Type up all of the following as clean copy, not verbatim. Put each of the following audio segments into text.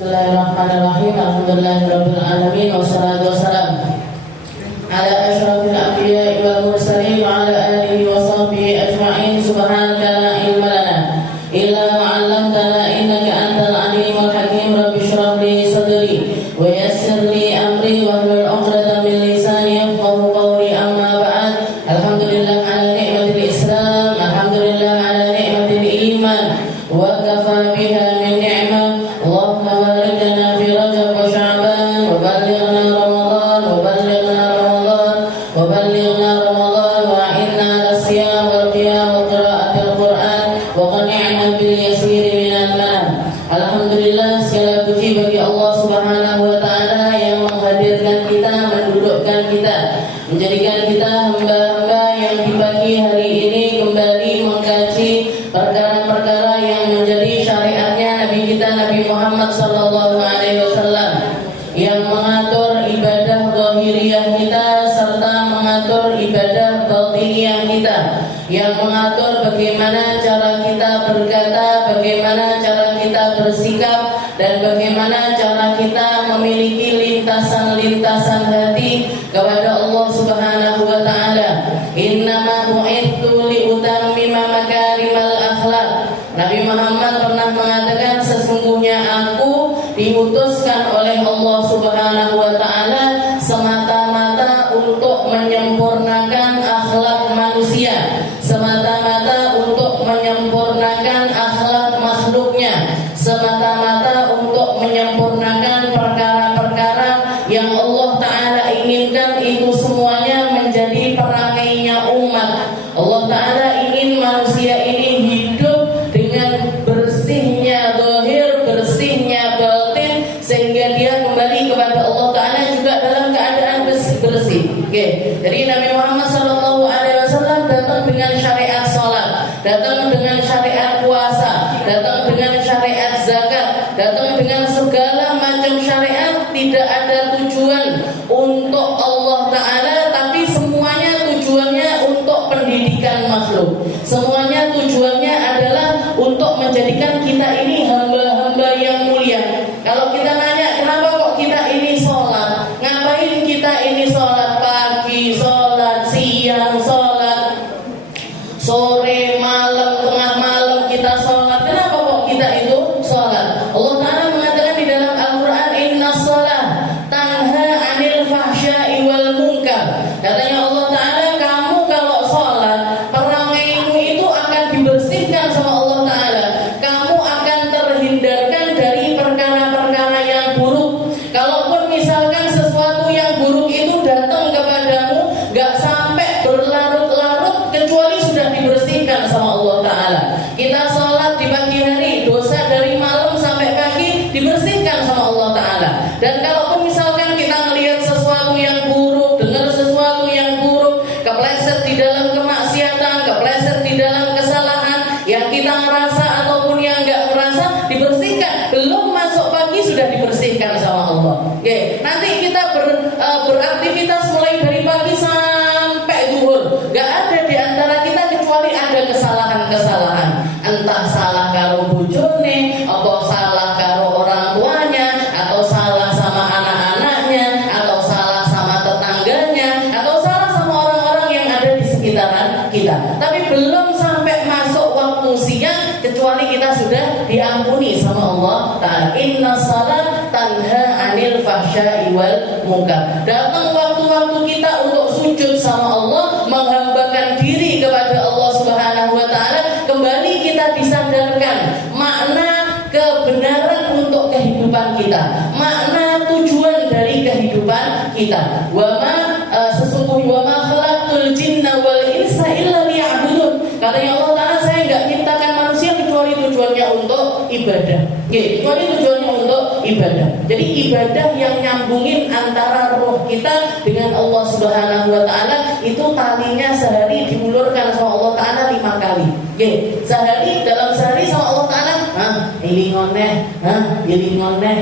Bismillahirrahmanirrahim. Alhamdulillahirabbil alamin wassalatu wassalamu ala asyrafil anbiya'i wal mursalin wa ala alihi wa sahbihi ajma'in. Subhanaka la ilma lana illa ma 'allamtana innaka antal alimul hakim. Rabbi shrah li sadri wa yassir li amri wahlul 'uqdatam min lisani yafqahu qawli. Amma ba'd. Alhamdulillah ala ni'matil Islam, alhamdulillah ala ni'matil iman wa kafa biha min ni'mah. Allahumma barik lana fi Rajab wa Sya'ban wa ballighna Ramadan wa ballighna Ramadan wa ballighna Ramadan wa a'inna 'ala siyam wal qiyam wa qira'atil Qur'an wa qani'na bil yasir minan mal. Alhamdulillah, segala puji bagi Allah Subhanahu wa taala yang menghadirkan kita, mendudukkan kita, menjadikan kita hamba-hamba yang di pagi hari ini kembali mengkaji perkara-perkara yang menjadi syariatnya Nabi kita Nabi Muhammad sallallahu alaihi wasallam, yang mengatur ibadah zahiriyah kita serta mengatur ibadah batiniyah kita, yang mengatur bagaimana cara kita berkata, bagaimana cara kita bersikap, dan bagaimana cara kita memiliki lintasan-lintasan hati kepada Allah Subhanahu wa taala. Innama bu'ithu liutammima makarimal akhlaq. Nabi Muhammad pernah mengatakan, sesungguhnya aku diutuskan oleh Allah Subhanahu wa taala semata-mata untuk menyempurnakan akhlak manusia, semata-mata untuk menyempurnakan akhlak makhluknya, semata-mata untuk menyempurnakan perkara-perkara yang Allah taala inginkan itu semuanya menjadi perangainya umat. Allah taala ingin manusia ini hidup dengan bersihnya zahir, bersihnya batin, sehingga dia kembali kepada Allah taala juga dalam keadaan bersih. Jadi Nabi Muhammad sallallahu alaihi wasallam datang dengan syariat salat, datang dengan syariat puasa, datang dengan syariat zakat, datang dengan segala macam syariat. Tidak ada tujuan untuk Allah taala, tapi semuanya tujuannya untuk pendidikan makhluk. Semuanya tujuannya adalah untuk menjadikan kita ini hamba-hamba yang mulia. Kalau kita nanya, kenapa kok kita ini sholat? Ngapain kita ini sholat? Pagi sholat, siang sholat, sore, malam, tengah malam kita sholat. Kenapa kok kita itu sholat? Allah Ta'ala mengatakan di dalam Al-Quran, inna sholat tanha anil fahsya'i wal munkar. Katanya Allah Ta'ala, kamu kalau sholat, perangaimu itu akan dibersihkan sama Allah Ta'ala. Kamu akan terhindarkan dari perkara-perkara yang buruk. Kalaupun misalkan sesuatu yang buruk itu datang kepadamu, gak sampai berlarut-larut kecuali sudah dibersihkan sama Allah Ta'ala. Kita sholat di pagi hari, dosa dari malam sampai pagi dibersihkan sama Allah Ta'ala. Dan kalaupun misalkan kita melihat sesuatu yang buruk, dengar sesuatu yang buruk, kepleset di dalam kemaksiatan, kepleset di dalam kesalahan, yang kita merasa ataupun yang gak merasa, dibersihkan. Belum masuk pagi sudah dibersihkan sama Allah. Nanti kita beraktivitas mulai dari pagi sampai zuhur, gak ada di antara kita kecuali ada kesalahan-kesalahan. Entah salah karo bojone, atau salah karo orang tuanya, atau salah sama anak-anaknya, atau salah sama tetangganya, atau salah sama orang-orang yang ada di sekitaran kita. Tapi belum sampai masuk waktu siang kecuali kita sudah diampuni sama Allah Ta'ala. Inna salat tanha anil fahsya'i wal munkar. Datang waktu-waktu kita untuk sujud sama Allah, menghambakan diri kepada Allah Subhanahu wa Ta'ala. Kembali kita disadarkan makna kebenaran untuk kehidupan kita, makna tujuan dari kehidupan kita. Sesungguhnya wa ma khalaqtul jinna wal insa illa liya'budun. Katanya Allah Ta'ala, saya enggak ciptakan manusia kecuali tujuannya untuk ibadah. Kecuali tujuannya untuk ibadah. Jadi ibadah yang nyambungin antara roh kita dengan Allah Subhanahu wa Ta'ala, itu talinya sehari diulurkan sama Allah Ta'ala 5 kali. Sehari, dalam sehari sama Allah Ta'ala, ilingoneh, ilingoneh,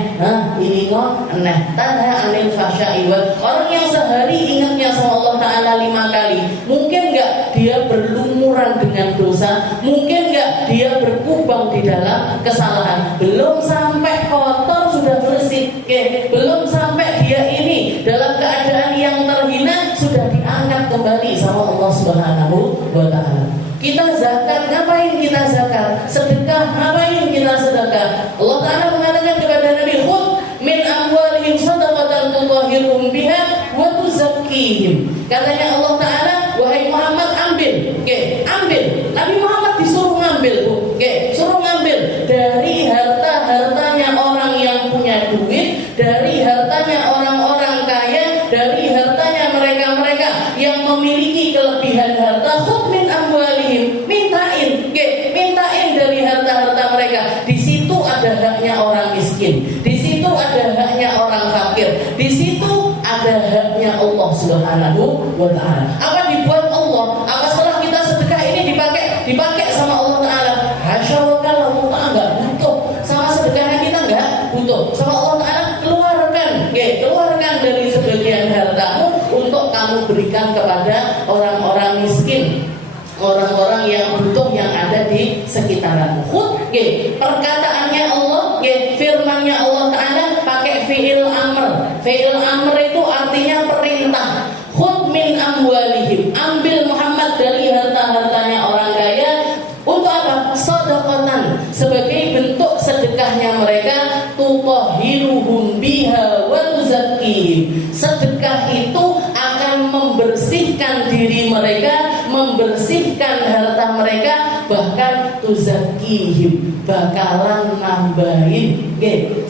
tanha anil fahsya'i wal. Orang yang sehari ingatnya sama Allah Ta'ala 5 kali, mungkin enggak dia berlumuran dengan dosa, mungkin enggak dia berkubang di dalam kesalahan. Belum sampai kotor sudah belum sampai dia ini dalam keadaan yang terhina sudah diangkat kembali sama Allah Subhanahu wa taala. Kita zakat, ngapain kita zakat? Sedekah, ngapain kita sedekah? Allah Ta'ala mengatakan kepada Nabi, khudh min amwalihim shadaqatan tutahhiruhum biha wa tuzakkihim. Katanya Allah Ta'ala, wahai Muhammad, ambil. Ambil. Nabi Muhammad disuruh ngambil, Bu. Suruh ngambil dari harta-hartanya orang yang punya duit, dari hartanya orang-orang kaya, dari hartanya mereka-mereka yang memiliki kelebihan harta. Khudh min amwalihim, mintain dari harta-harta mereka. Di situ ada haknya orang miskin, di situ ada haknya orang fakir, di situ ada haknya Allah Subhanahu wa taala. Apa dibuat Allah? Apa setelah kita sedekah ini dipakai sama Allah Ta'ala? Hasya wa kalla, Allah Ta'ala enggak butuh sama sedekahnya, kita enggak butuh. Sama Allah Ta'ala, keluarkan dari sebagian hartamu untuk kamu berikan kepada orang-orang miskin, orang-orang yang butuh yang ada di sekitaranmu. Khudh, perkataannya Allah, firmannya Allah Ta'ala pakai fi'il amr. Fi'il amr itu artinya perintah. Khudh min amwalihim, ambil Muhammad dari harta-hartanya orang kaya. Untuk apa? Shadaqatan, sebagai bentuk sedekahnya mereka. Tutahhiruhum biha wa tuzakkihim. Sedekah itu akan membersihkan diri mereka, membersihkan harta mereka, bahkan tuzakkihim, bakalan nambahin.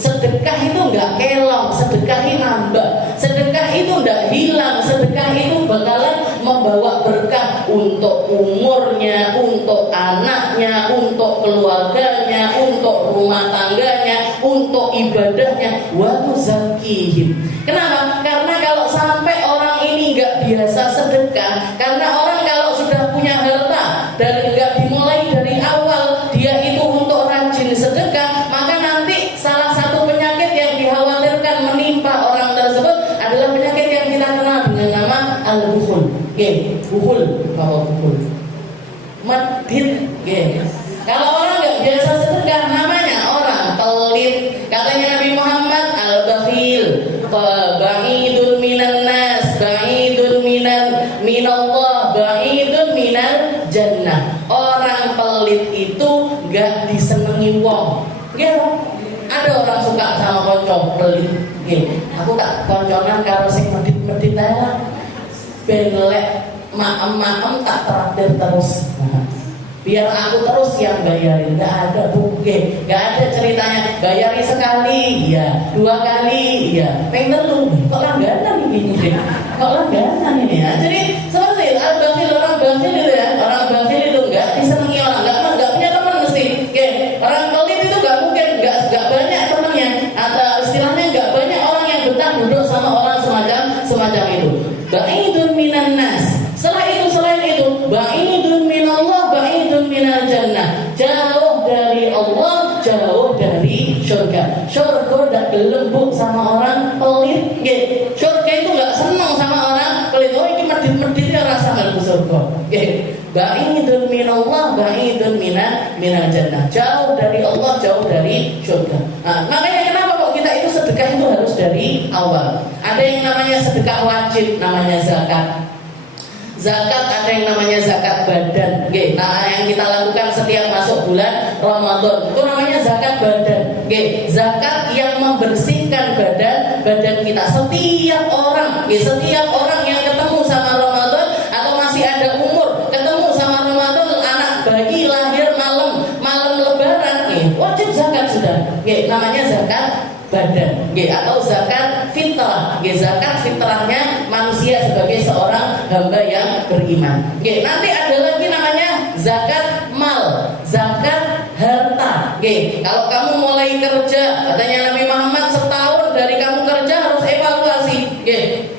Sedekah itu enggak kelong, sedekah ini nambah. Sedekah itu enggak hilang, sedekah itu bakalan membawa berkah untuk umurnya, untuk anaknya, untuk keluarganya, untuk rumah tangganya, untuk ibadahnya. Wa tuzakkihim. Kenapa? Karena kalau sampai orang ini enggak biasa sedekah, karena orang kalau sudah punya harta dan enggak dimulai dari awal dia itu untuk rajin sedekah, maka nanti salah satu penyakit yang dikhawatirkan menimpa orang tersebut adalah penyakit yang kita kenal dengan nama al-bukhul. Bukhul, kalau bukhul. Medit. Kalau orang enggak biasa sedekah, namanya orang pelit. Katanya Nabi Muhammad, al-bakhil, ba'idun minan nas, ba'idun minallah, ba'idun minal jannah. Orang pelit itu enggak disenengi wong. Ada orang suka sama konco pelit. Aku tak konconan karo sing medit-medit ae. Ben lek maem-maem tak traktir terus. Biar aku terus yang bayarin. Gak ada buke, gak ada ceritanya bayari sekali, ya 2 kali, ya pengen lu. Kok langganan ini? Kok langganan ini ya? Jadi seperti itu, orang bakhil itu ya. Orang bakhil itu gak disenangi orang, gak punya teman mesti. Orang pelit itu gak mungkin, gak banyak temannya. Atau istilahnya gak banyak orang yang betah duduk sama orang semacam itu. Ba'idun minan nas. Selain itu, ba'idun minallah, ba'idun minal jannah. Jauh dari Allah, jauh dari surga. Surga tidak gelembung sama orang pelit. Surga itu nggak senang sama orang pelit. Oh ini medit-meditnya rasa nggak ke surga. Ba'idun minallah, ba'idun minal jannah. Jauh dari Allah, jauh dari surga. Nah, makanya kenapa kok kita itu sedekah itu harus dari awal. Ada yang namanya sedekah wajib, namanya zakat. Zakat ada yang namanya zakat badan. Nah, yang kita lakukan setiap masuk bulan Ramadan itu namanya zakat badan. Zakat yang membersihkan badan kita. Setiap orang yang ketemu sama Ramadan atau masih ada umur ketemu sama Ramadan, anak bayi lahir malam lebaran, wajib zakat sudah. Namanya zakat badan, atau zakat fitrah. Zakat fitrahnya manusia sebagai seorang hamba yang beriman. Nanti ada lagi namanya zakat mal, zakat harta. Kalau kamu mulai kerja, katanya Nabi Muhammad, setahun dari kamu kerja harus evaluasi.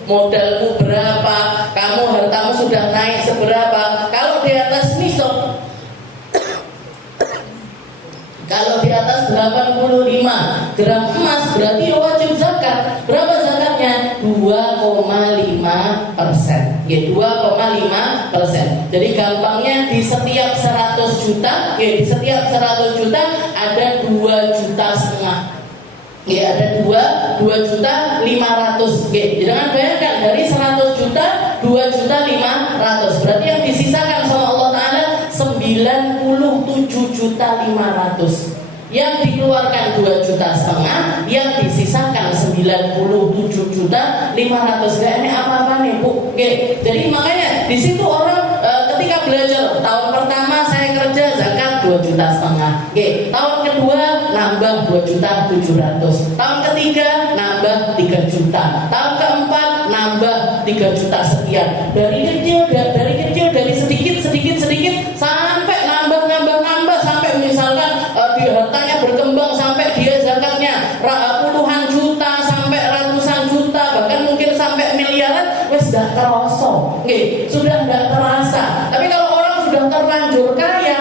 Modalmu berapa, kamu hartamu sudah naik seberapa. Kalau di atas nisab, kalau di atas 85 gram emas berarti wajib zakat. Berapa zakatnya? 2,5%. 2,5%. Jadi gampangnya di setiap 100 juta, ada 2,5 juta. Ya, ada 2.500.000. Jangan bayangkan dari 100 juta 2.500.000. Berarti yang disisakan sama Allah Ta'ala 97.500.000. Yang dikeluarkan 2,5 juta, yang disisakan 97.500.000. Gak ini apa-apa nih Bu. Jadi makanya di situ orang ketika belajar tahun pertama saya kerja zakat 2,5 juta. Tahun kedua nambah 2.700.000. Tahun ketiga nambah 3 juta. Tahun keempat nambah 3 juta sekian. Dari kecil dari sedikit sampai nambah sampai misalkan di hartanya berkembang sampai dia zakatnya puluhan juta sampai ratusan juta, bahkan mungkin sampai miliaran, wes gak terasa, sudah gak terasa. Tapi kalau orang sudah terlanjur kaya,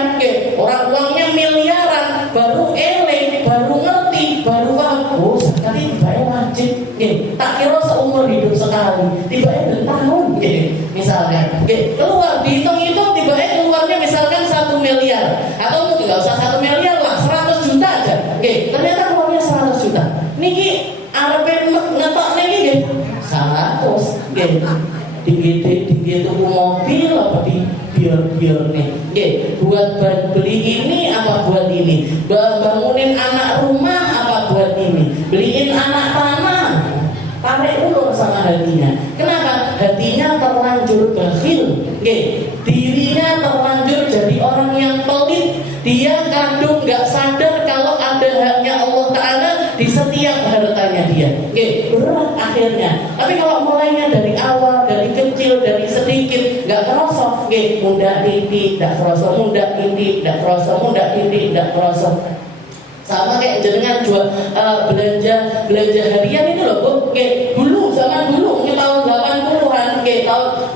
orang uangnya miliaran, baru eling, baru ngerti, baru paham, oh zakatnya tiba-tiba wajib, tak kira seumur hidup sekali, tiba-tiba tahun, misalkan, keluar dihitung-hitung tiba-tiba keluarnya misalkan 1 miliar, atau mungkin nggak usah 1 miliar lah, 100 juta aja, ternyata keluarnya 100 juta, niki arepe ngetok niki 100, tinggi tuku mobil apa di biar nih, buat beli ini apa buat ini, bangunin anak rumah apa buat ini, beliin anak tanah, tarik ulur sama hatinya. Kenapa? Hatinya terlanjur bakhil, dirinya terlanjur jadi orang yang pelit. Dia kadung gak sadar kalau ada haknya Allah Ta'ala di setiap hartanya dia. Berat akhirnya. Tapi kalau mulainya dari awal, dari kecil, dari sedikit, gak kerasa, mudah ini, gak kerasa, mudah ini, gak kerasa, mudah ini, gak kerasa. Sama kayak jenengan jual belanja harian itu loh Bu. Dulu zaman dulu tahun 80-an,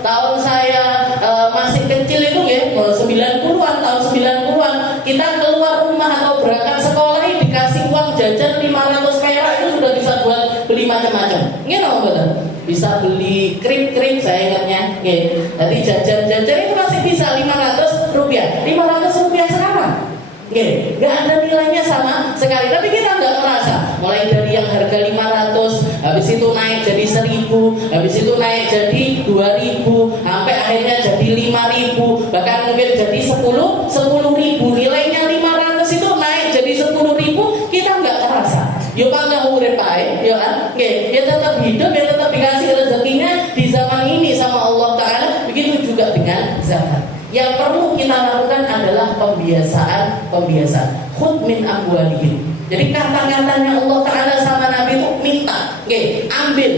tahun saya masih kecil itu 90-an, tahun 90-an kita keluar rumah atau berangkat sekolah dikasih uang jajan 500 perak itu sudah bisa buat beli macam-macam. Bisa beli krim saya ingatnya. Jadi jajan itu masih bisa 500 rupiah. 500 rupiah sekarang gak ada nilainya sama sekali, tapi kita nggak merasa. Mulai dari yang harga 500, habis itu naik jadi 1.000, habis itu naik jadi 2.000, sampai akhirnya jadi 5.000, bahkan mungkin jadi 10.000. Nilainya 500 itu naik jadi 10.000, kita nggak kerasa. Yo bangga urip ae, yo kan? Ya tetap hidup, ya tetap dikasih rezekinya di zaman ini sama Allah Ta'ala. Begitu juga dengan zakat. Yang perlu kita lakukan adalah pembiasaan. Khudh min amwalihim. Jadi kata-katanya Allah Ta'ala sama Nabi itu minta, ambil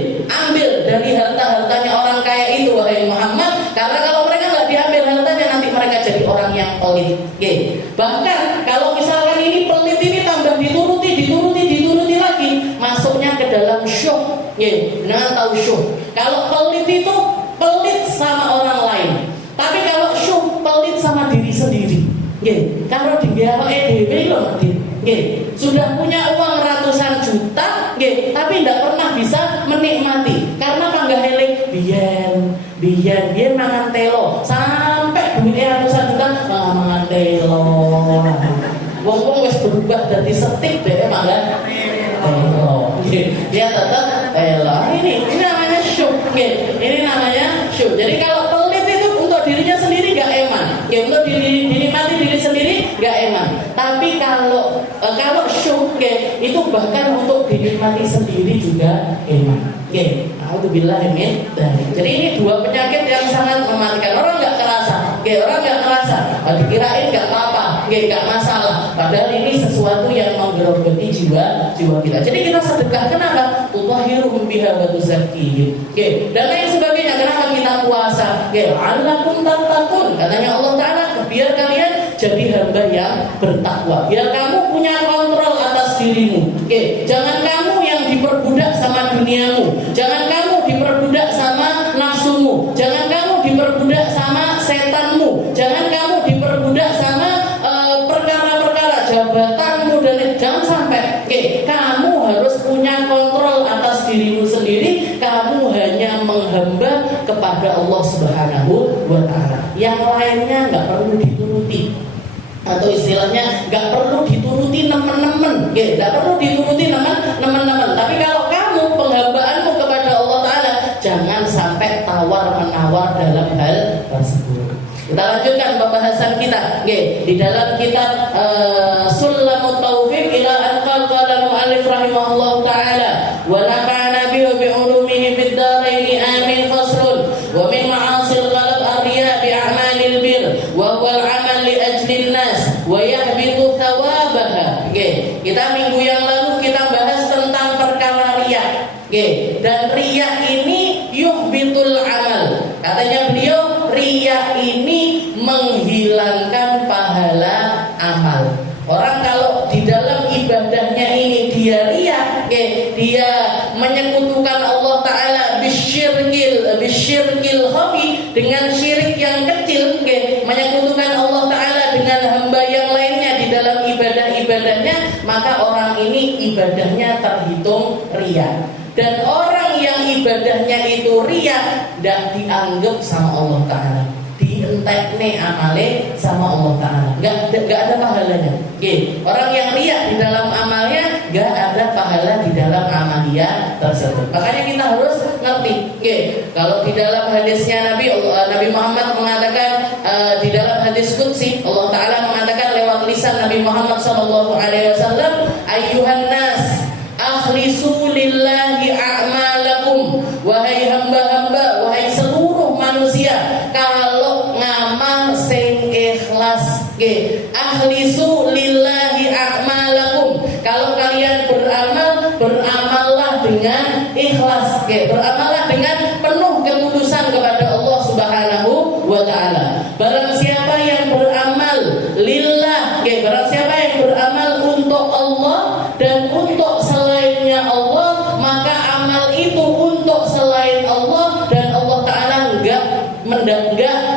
dari harta-hartanya orang kaya itu wahai Muhammad, karena kalau mereka nggak diambil hartanya nanti mereka jadi orang yang pelit. Bahkan kalau misalkan ini pelit ini tambah dituruti lagi, masuknya ke dalam syuh. Jangan tahu syuh. Kalau pelit itu pelit sama orang lain. Tapi kalau syuh pelit sama diri sendiri. Kalau digawe dhewe lho, sudah punya uang ratusan juta, tapi tidak pernah bisa menikmati karena panggah eling biyen mangan telo sampai duitnya ratusan juta mangan telo. Wong wis berubah dari setik deh mangan telo. Dia tetap telo. Ini namanya syuh. Ini namanya syuh. Jadi kalau pelit itu untuk dirinya sendiri gak eman, untuk dinikmati diri sendiri gak eman. Tapi kalau syuh itu bahkan untuk dinikmati sendiri juga eman. Alhamdulillah ini. Jadi ini dua penyakit yang sangat mematikan. Orang nggak kerasa, dikirain nggak apa-apa, nggak masalah. Padahal ini sesuatu yang menggerogoti jiwa kita. Jadi kita sedekah. Kenapa? Tutahhiruhum biha wa tuzakkihim. Dan lain sebagainya. Kenapa kita puasa? La'allakum tattaqun. Katanya Allah Ta'ala, biar kalian jadi hamba yang bertakwa. Biar kamu punya kontrol atas dirimu. Jangan kamu yang diperbudak sama duniamu. Jangan kamu diperbudak sama nafsumu. Jangan kamu diperbudak sama setanmu. Jangan kamu diperbudak sama perkara-perkara jabatanmu dan jangan sampai. Kamu harus punya kontrol atas dirimu sendiri. Kamu hanya menghamba kepada Allah Subhanahu wa Ta'ala. Yang lainnya nggak perlu dituruti. Atau istilahnya nggak perlu dituruti nemen-nemen, nggak perlu dituruti nemen-nemen Kita lanjutkan pembahasan kita. Di dalam kitab Sulamut Taufiq ila anqal qala mu'allif rahimahullahu taala wa nafa'ana bi ulumihi fid dharain amin faslun wa min ma'asil qalb ar-riya bi a'malil bir wa huwa al-amal li ajli an-nas wa yahbitu thawabaha. Kita minggu yang lalu kita bahas tentang perkara riya. Dan riya ini yuhbitul amal. Katanya beliau, riya ini menghilangkan pahala amal. Orang kalau di dalam ibadahnya ini dia riya, dia menyekutukan Allah Ta'ala bisyirkil khafi, dengan syirik yang kecil, menyekutukan Allah Ta'ala dengan hamba yang lainnya di dalam ibadah-ibadahnya, maka orang ini ibadahnya terhitung riya. Dan orang yang ibadahnya itu riya, tidak dianggap sama Allah Ta'ala, dientekne amale sama Allah Ta'ala, gak ada pahalanya. Orang yang riya di dalam amalnya, gak ada pahala di dalam amalia tersebut. Makanya kita harus ngerti. Kalau di dalam hadisnya Nabi Muhammad mengatakan, di dalam hadis qudsi Allah Ta'ala mengatakan lewat lisan Nabi Muhammad SAW, ayyuhan nas akhlisu lillahi a'malakum, wahai hamba-hamba, wahai seluruh manusia, kalau ngamal sing ikhlas. Akhlisu lillahi a'malakum, kalau kalian beramal, beramallah dengan ikhlas, beramallah dengan penuh ketulusan kepada Allah Subhanahu wa Ta'ala. Barang siapa yang beramal lillah, barang siapa yang beramal untuk Allah dan untuk selainnya Allah, maka amal itu untuk selain Allah, dan Allah Ta'ala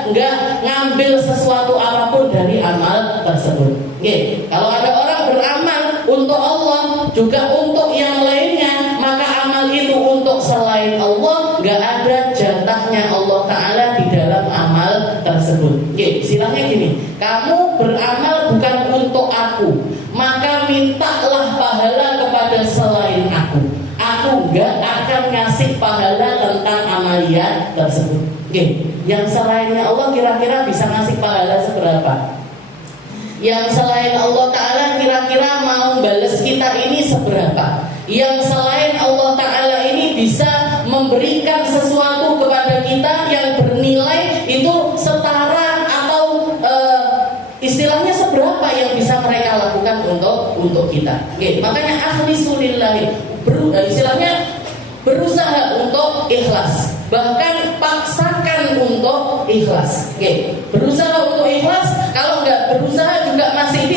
enggak ngambil sesuatu apapun dari amal tersebut. Kalau ada orang beramal untuk Allah juga untuk yang lainnya, maka amal itu untuk selain Allah, enggak ada jatahnya Allah Ta'ala di dalam amal tersebut. Istilahnya gini, kamu beramal bukan untuk aku, maka mintalah pahala kepada selain aku. Aku gak akan ngasih pahala tentang amalia tersebut. Yang selainnya Allah kira-kira bisa ngasih pahala seberapa? Yang selain Allah Ta'ala kira-kira mau balas kita ini seberapa? Yang selain Allah Ta'ala ini bisa memberikan sesuatu kepada kita yang bernilai itu setara atau istilahnya seberapa yang bisa mereka lakukan untuk kita. Makanya akhlisu lillahi, istilahnya berusaha untuk ikhlas, bahkan paksakan untuk ikhlas. Berusaha untuk ikhlas. Kalau nggak berusaha juga masih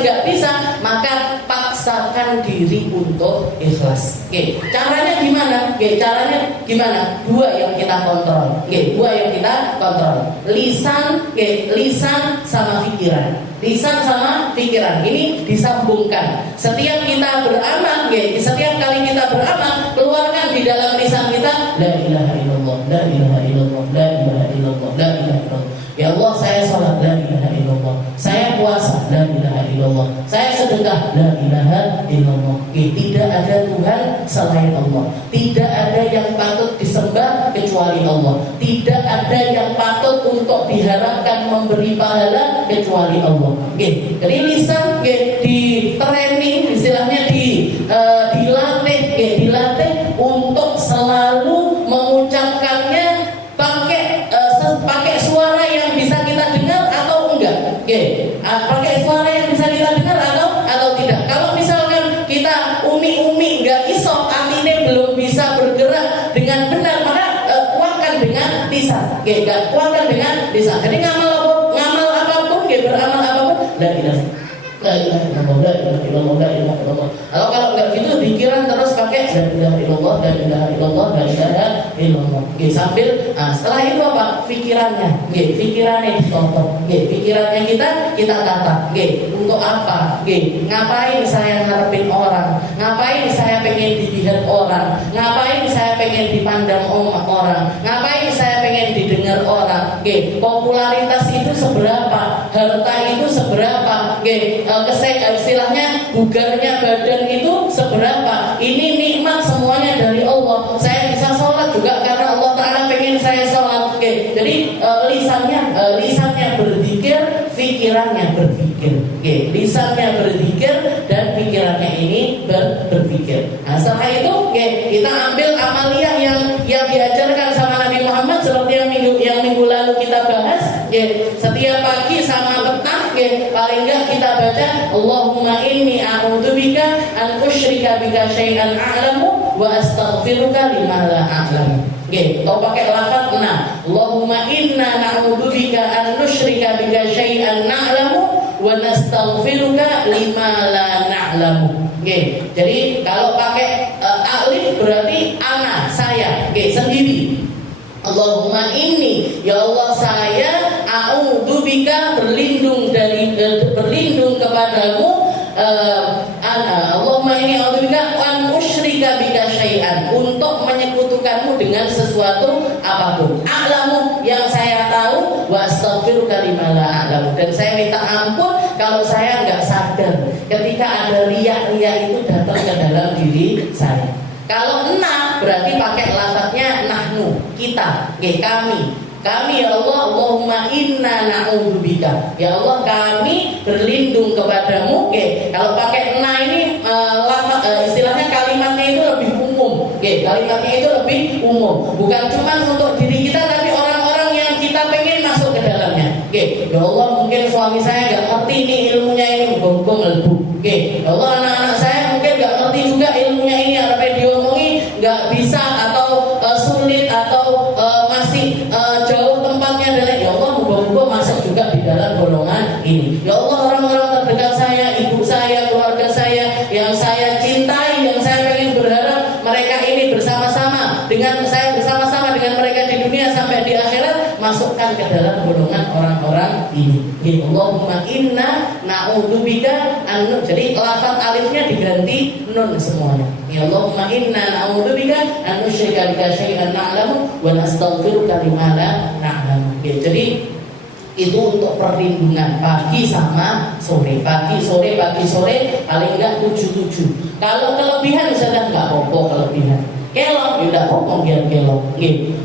nggak bisa, maka paksakan diri untuk ikhlas. Caranya gimana? Caranya gimana? Dua yang kita kontrol. Lisan sama pikiran. Lisan sama pikiran ini disambungkan. Setiap kita beramal, setiap kali kita beramal, keluarkan di dalam lisan kita la ilaha illallah, la ilaha illallah, la ilaha illallah, la ilaha illallah. Ya Allah, saya salat, la ilaha illallah. Saya puasa, la ilaha illallah. Saya sedekah, la ilaha illallah. Tidak ada Tuhan selain Allah. Tidak ada yang patut disembah kecuali Allah. Tidak ada yang patut untuk diharapkan memberi pahala kecuali Allah. Jadi lisan di training, istilahnya dilatih untuk selalu mengucapkannya pakai suara yang bisa kita dengar atau enggak. Pakai suara yang bisa kita dengar atau tidak. Kalau misalkan kita umi enggak iso, artinya belum bisa bergerak dengan benar, maka kuatkan dengan lisan. Kuatkan dengan lisan. Jadi ngamal apapun, beramal apapun, la ilaha illallah, la ilaha illallah, la ilaha illallah. Kalau enggak gitu pikiran terus pakai la ilaha illallah, la ilaha illallah, la ilaha illallah. Sambil setelah itu apa? Pikirannya ditonton. Pikirannya kita tata. Untuk apa? Ngapain saya ngarepin orang? Ngapain saya pengen dilihat orang? Ngapain saya pengen dipandang orang? Ngapain saya pengen didengar orang? Popularitas itu seberapa? Harta itu seberapa? Istilahnya bugarnya badan itu seberapa? Ini nikmat semuanya dari Allah. Saya bisa sholat juga karena Allah Ta'ala pengen saya sholat. Jadi lisannya pikirannya berpikir. Oke, lisannya berzikir dan pikirannya ini berpikir. Nah, setelah itu kita ambil amaliyah yang diajarkan sama Nabi Muhammad seperti yang minggu lalu kita bahas. Setiap pagi sama petang, paling enggak kita baca Allahumma inni a'udzubika an usyrika bika syai'an a'lamu wa astaghfiruka lima la a'lamu. Atau pakai lafaz Allahumma inna na'udzubika an nusyrika bika syai'an na'lamu wa nastaghfiruka lima la na'lamu. Jadi kalau pakai alif berarti ana, saya, sendiri. Allahumma inni, ya Allah saya a'udzubika berlindung kepadamu. Allahumma inni a'udzubika an usyrika bika syai'an, untuk menyekutukanmu dengan sesuatu apapun. A'lamu, yang saya tahu, wa astaghfiruka lima la a'lamu, dan saya minta ampun kalau saya enggak sadar ketika ada riya itu datang ke dalam diri saya. Kalau berarti pakai lafaznya nahnu, kita, kami ya Allah, Allahumma inna na'udzubika, ya Allah kami berlindung kepadamu. Kalau pakai ini istilahnya kalimatnya itu lebih umum. Kalimatnya itu lebih umum, bukan cuma untuk diri kita, tapi orang-orang yang kita pengen masuk ke dalamnya. Ya Allah, mungkin suami saya nggak ngerti ini ilmunya ini, melbu. Ya Allah, anak-anak saya mungkin nggak ngerti juga ilmunya ini, apa diomongi nggak bisa atau sulit atau masih jauh tempatnya. Dan ya Allah, moga-moga masuk juga di dalam golongan ini. Ya Allah, orang-orang terdekat saya, ibu saya, keluarga saya yang saya cintai, yang saya pengen berharap mereka ini bersama-sama dengan saya, bersama-sama dengan mereka di dunia sampai di akhirat, masukkan ke dalam golongan orang-orang ini. Allahumma inna na'udzubika an, jadi lafaz alifnya diganti nun semuanya. Allahumma inna na'udzubika an nusyrika bika syai'an na'lamu wa nastaghfiruka lima la na'lamu. Jadi itu untuk perlindungan pagi sama sore, pagi sore paling enggak 7. Kalau kelebihan misalnya enggak apa-apa kelebihan. Kelong tidak apa-apa biar kelong.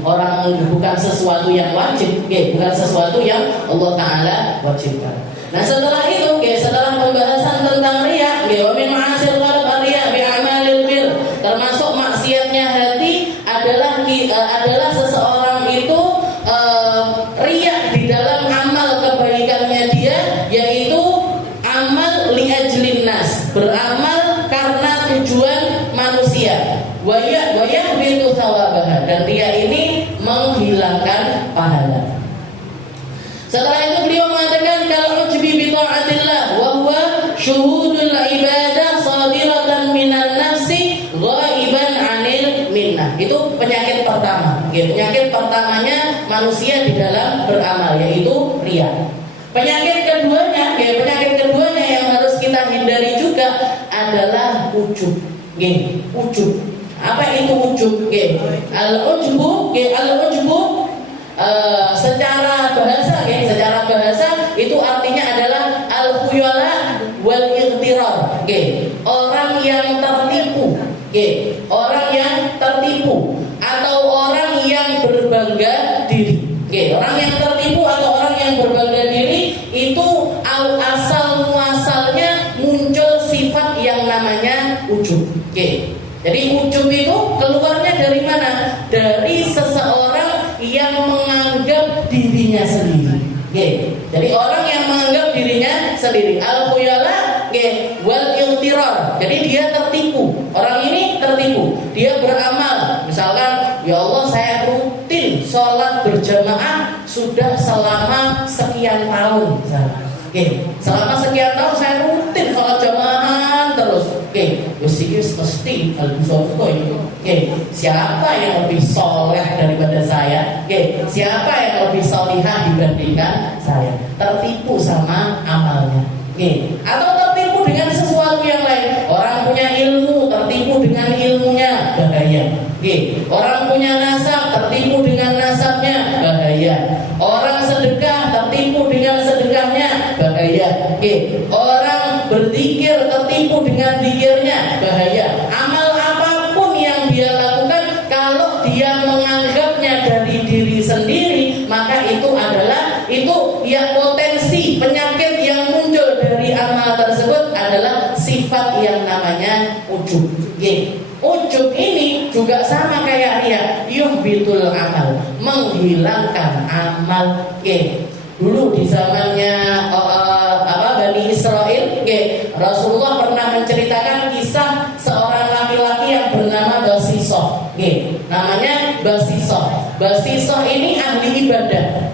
Orang bukan sesuatu yang wajib, bukan sesuatu yang Allah Ta'ala wajibkan. Nah, setelah itu, setelah pembahasan tentang riya, wa min ma'asil qalb riya bi a'malil bir, termasuk maksiatnya hati adalah seseorang itu riya di dalam amal kebaikannya dia, yaitu amal li ajlin nas, beramal karena tujuan manusia. Wayah bintu thawabaha, dan dia ini menghilangkan pahala. Setelah itu beliau mengatakan kalau ujbi bi ta'atillah wa huwa syuhudul ibadah sadiratan minan nafsi ghaiban 'anil minnah. Itu penyakit pertama. Penyakit pertamanya manusia di dalam beramal, yaitu riya. Penyakit keduanya yang harus kita hindari juga adalah ujub. Ujub. Apa itu ujub? Al-ujbu, secara bahasa itu artinya adalah al-khuyala wal ightirar. Orang yang tertipu. Orang yang tertipu atau orang yang berbangga diri. Orang yang tertipu atau orang yang berbangga diri itu asal muasalnya muncul sifat yang namanya ujub. Jadi ujub itu keluarnya dari mana? Dari seseorang yang menganggap dirinya sendiri. Jadi orang yang menganggap dirinya sendiri. Al-khuyala wal ightirar. Jadi dia tertipu. Orang ini tertipu. Dia beramal. Misalkan, ya Allah saya rutin sholat berjamaah sudah selama sekian tahun. Selama sekian tahun saya rutin sholat jamaah terus. Mesti siapa yang lebih soleh daripada saya? Siapa yang lebih solihah dibandingkan saya? Tertipu sama amalnya. Atau tertipu dengan sesuatu yang lain. Orang punya ilmu, tertipu dengan ilmunya, bahaya. Orang punya nasab, tertipu dengan nasabnya, bahaya. Orang sedekah, tertipu dengan sedekahnya, bahaya. Orang berzikir, tertipu dengan zikirnya, bahaya. Amal apapun yang dia lakukan, kalau dia menganggapnya dari diri sendiri, maka itu adalah ya potensi penyakit Ujub ini juga sama kayak riya, yuhbitul amal, menghilangkan amal. Dulu di zamannya Bani Israel, Rasulullah pernah menceritakan kisah seorang laki-laki yang bernama Basisoh. Namanya Basisoh. Basisoh ini ahli ibadah.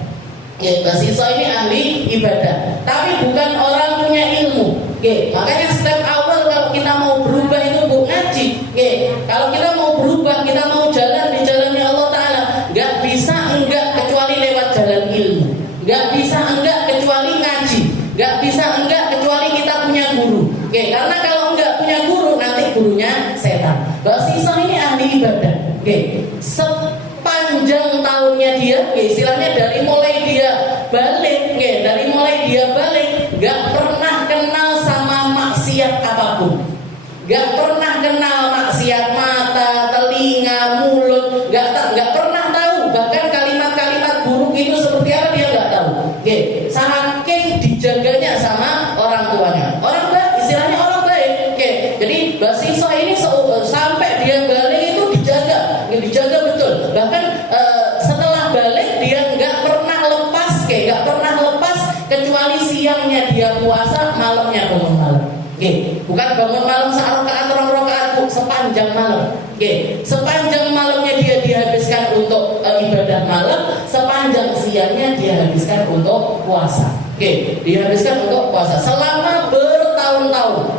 Basisoh ini ahli ibadah, tapi bukan orang punya ilmu. Makanya step awal kalau kita mau berubah itu ngaji. Kalau kita mau berubah, kita mau jalan di jalannya Allah Ta'ala, gak bisa enggak kecuali lewat jalan ilmu, gak bisa enggak kecuali ngaji, gak bisa enggak kecuali kita punya guru. Karena kalau enggak punya guru, nanti gurunya setan. Basisoh ini ahli ibadah. Sepanjang tahunnya dia, istilahnya dari mulai dia balik, gak pernah kenal sama maksiat apapun. Gak pernah kenal maksiat mata, telinga, mulut, gak pernah tahu. Bahkan kalimat-kalimat buruk itu seperti apa dia gak tahu. Saking dijaganya sama orang tuanya. Orang baik, istilahnya orang baik. Jadi Basisoh ini sampai dia balik itu dijaga betul. Bahkan setelah balik dia gak pernah lepas, kecuali siangnya dia puasa, malamnya bangun malam. Bukan bangun malam serokaat, 2 rakaat, sepanjang malam. Sepanjang malamnya dia dihabiskan untuk ibadah malam, sepanjang siangnya dia habiskan untuk puasa. Dihabiskan untuk puasa selama bertahun-tahun.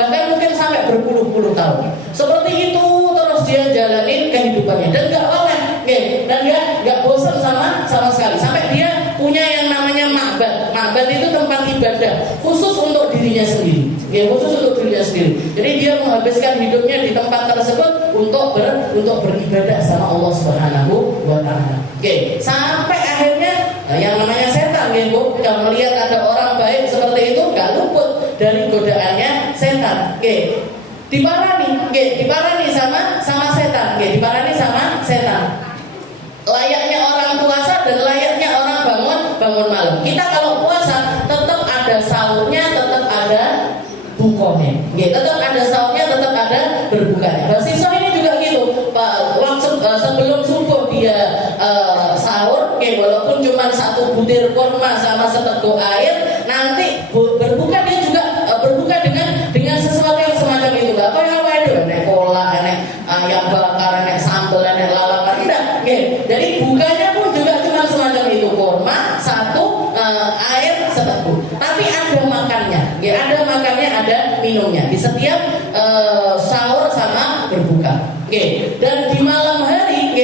Bahkan mungkin sampai berpuluh-puluh tahun. Seperti itu terus dia jalanin kehidupannya dan gak oleh, dan gak bosan sama sekali. Sampai dia punya yang namanya ma'bad. Ma'bad itu tempat ibadah khusus untuk dirinya sendiri. Jadi dia menghabiskan hidupnya di tempat tersebut untuk beribadah sama Allah Subhanahu wa Ta'ala. Sampai akhirnya yang namanya setan, kalau melihat ada orang baik seperti itu, gak luput dari godaannya setan. Diparani sama setan. Layaknya orang puasa dan layaknya orang bangun malam. Kita kalau puasa tetap ada sahurnya, tetap ada bukanya. Tetap ada sahurnya, tetap ada berbukanya. Basisoh ini juga gitu. Sebelum subuh dia sahur, walaupun cuma 1 butir kurma sama seteguk air, nanti berbuka dia juga berbuka dengan sesuatu yang semacam itu. Apa itu? Enek kolak, enek ayam bakar, enek sambal, enek lalapan. Jadi bukanya pun juga cuma semacam itu, kurma 1, air seteguk. Tapi ada makannya, ada minumnya di setiap sahur sama berbuka. Dan di malam hari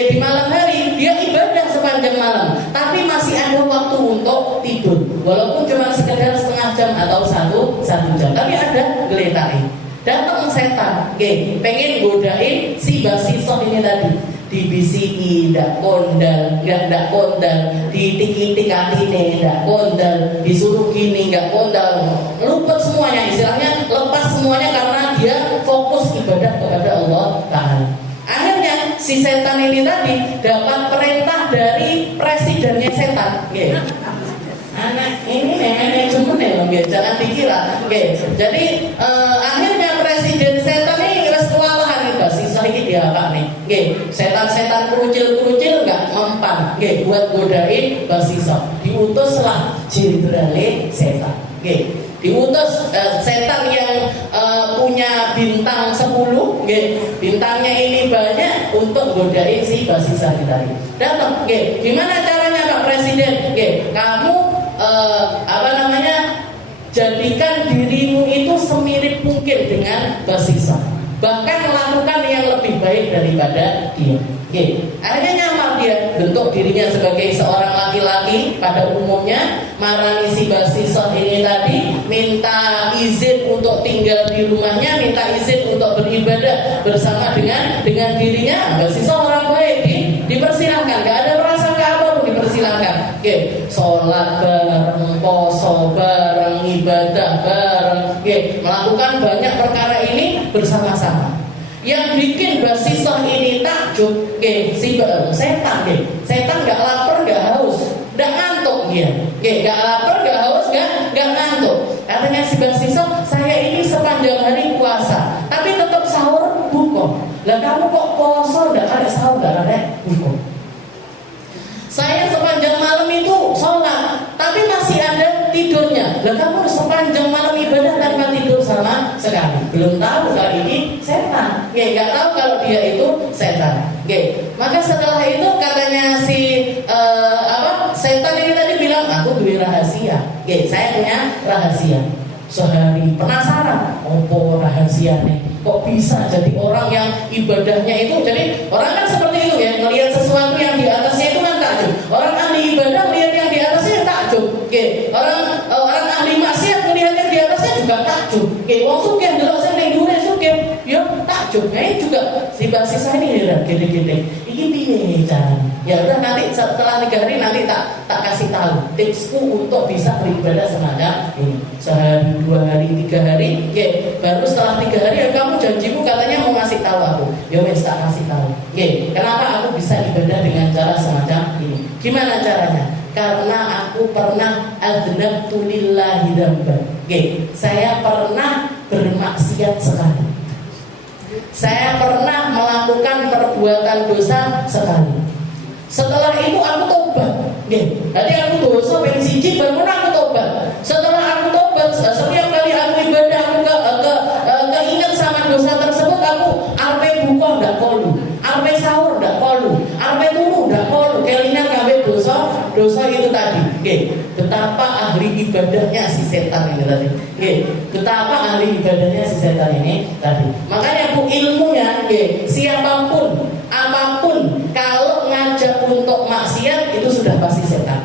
dia ibadah sepanjang malam, tapi masih ada waktu untuk tidur, walaupun cuma sekedar setengah jam atau 1 jam, tapi ada geletain. Datang setan, pengen godain si Basisoh ini tadi. Dibisiki, ndak kondal, ditik-tik atine, ndak kondal, disuruh gini, nggak kondal, luput semuanya, istilahnya lepas semuanya karena dia fokus ibadah kepada Allah Ta'ala. Akhirnya si setan ini tadi dapat perintah dari presidennya setan. Anak ini manajemen ya, jangan dikira. Jadi akhirnya presiden setan ini harus kewalahan nih, Basisoh ini dia apa nih? Setan-setan kerucil nggak mempan, buat godain Basisoh. Diutuslah jenderale setan. Diutus setan yang punya bintang 10, bintangnya ini banyak untuk godain si Basisoh tadi. Datang, gimana caranya Pak Presiden? Kamu jadikan dirimu itu semirip mungkin dengan Basisoh, bahkan melakukan yang lebih baik daripada dia. Akhirnya nyamar dia, bentuk dirinya sebagai seorang laki-laki pada umumnya, marani si Basisoh ini tadi, minta izin untuk tinggal di rumahnya, minta izin untuk beribadah bersama dengan dirinya. Basisoh orang baik, dipersilahkan, gak ada prasangka apapun, dipersilahkan. Sholat bareng, poso bareng, ibadah bareng, melakukan banyak perkara ini bersama-sama. Yang bikin Basisoh ini takjub, si setan gak lapar, gak haus, gak ngantuk dia, gak lapar, gak haus, gak ngantuk. Katanya si Basisoh, saya ini sepanjang hari puasa, tapi tetap Lah kamu kok poso nggak ada sahur, nggak ada buku? Saya sepanjang malam itu sholat, tapi masih ada tidurnya. Lah kamu sepanjang malam ibadah tanpa tidur sama sekali. Belum tahu kalau ini setan. Nggak tahu kalau dia itu setan. Maka setelah itu katanya si setan ini tadi bilang, aku punya rahasia. Saya punya rahasia. Sehari penasaran, opo rahasianya? Kok bisa jadi orang yang ibadahnya itu? Jadi orang kan seperti itu ya, melihat sesuatu yang di atasnya itu kan takjub. Orang ahli ibadah melihat yang di atasnya takjub. Orang ahli maksiat melihat yang di atasnya juga takjub. Wong sugih ndelok sing ning dhuwure sugih, ya takjub. Ini juga sisa ini heran gede-gede. Iki piye caranya? Ya udah, nanti setelah 3 hari nanti tak kasih tahu tipsku untuk bisa beribadah semacam ini. Sehari, 2 hari, 3 hari, baru setelah 3 hari ya kamu janjimu katanya mau ngasih tahu aku. Ya wes tak kasih tahu. Kenapa aku bisa ibadah dengan cara semacam ini? Gimana caranya? Karena aku pernah adnabtu lillahi dzamban. Saya pernah bermaksiat sekali. Saya pernah melakukan perbuatan dosa sekali. Setelah itu aku tobat. Jadi aku dosa ping 1 baru aku tobat. Setelah aku tobat, setiap kali aku ibadah aku keinget sama dosa tersebut, aku arpe buka ndak kolu, arpe sahur ndak kolu, arpe turu ndak kolu, kelingan kabeh dosa itu tadi. Betapa ahli ibadahnya si setan ini tadi. Betapa ahli ibadahnya si setan ini tadi. Makanya bu, ilmunya siapapun apapun kalau ngajak untuk maksiat itu sudah pasti setan.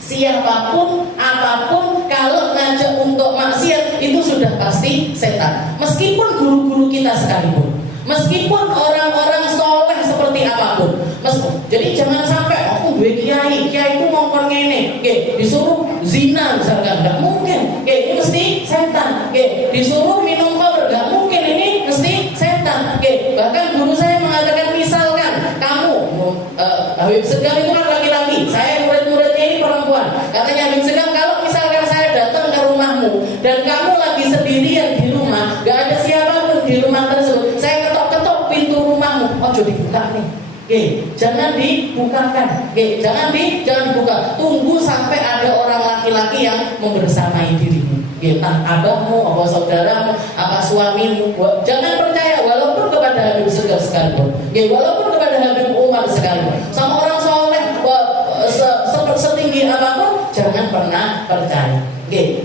Siapapun apapun kalau ngajak untuk maksiat itu sudah pasti setan. Meskipun guru-guru kita sekalipun, meskipun orang-orang soleh seperti apapun. Jadi jangan sampai aku kiai itu ngomong ngene, disuruh zina misalkan, nggak mungkin. Ini mesti setan. Disuruh minum khamr, nggak mungkin, ini mesti setan. Bahkan guru saya mengatakan, misalkan kamu Habib Segang itu kan laki-laki, saya murid-muridnya ini perempuan. Katanya Habib Segang, kalau misalkan saya datang ke rumahmu dan kamu lagi sendirian di rumah, nggak ada siapapun di rumah tersebut, saya ketok-ketok pintu rumahmu, ojo dibuka nih. Jangan dibukakan. Jangan dibuka. Tunggu sampai ada orang laki-laki yang membersamai dirimu. Entah abahmu, apa saudaramu, apa suamimu. Jangan percaya walaupun kepada Habib Segar sekalipun. Walaupun kepada Habib Umar sekalipun. Sama orang soleh setinggi apapun, jangan pernah percaya.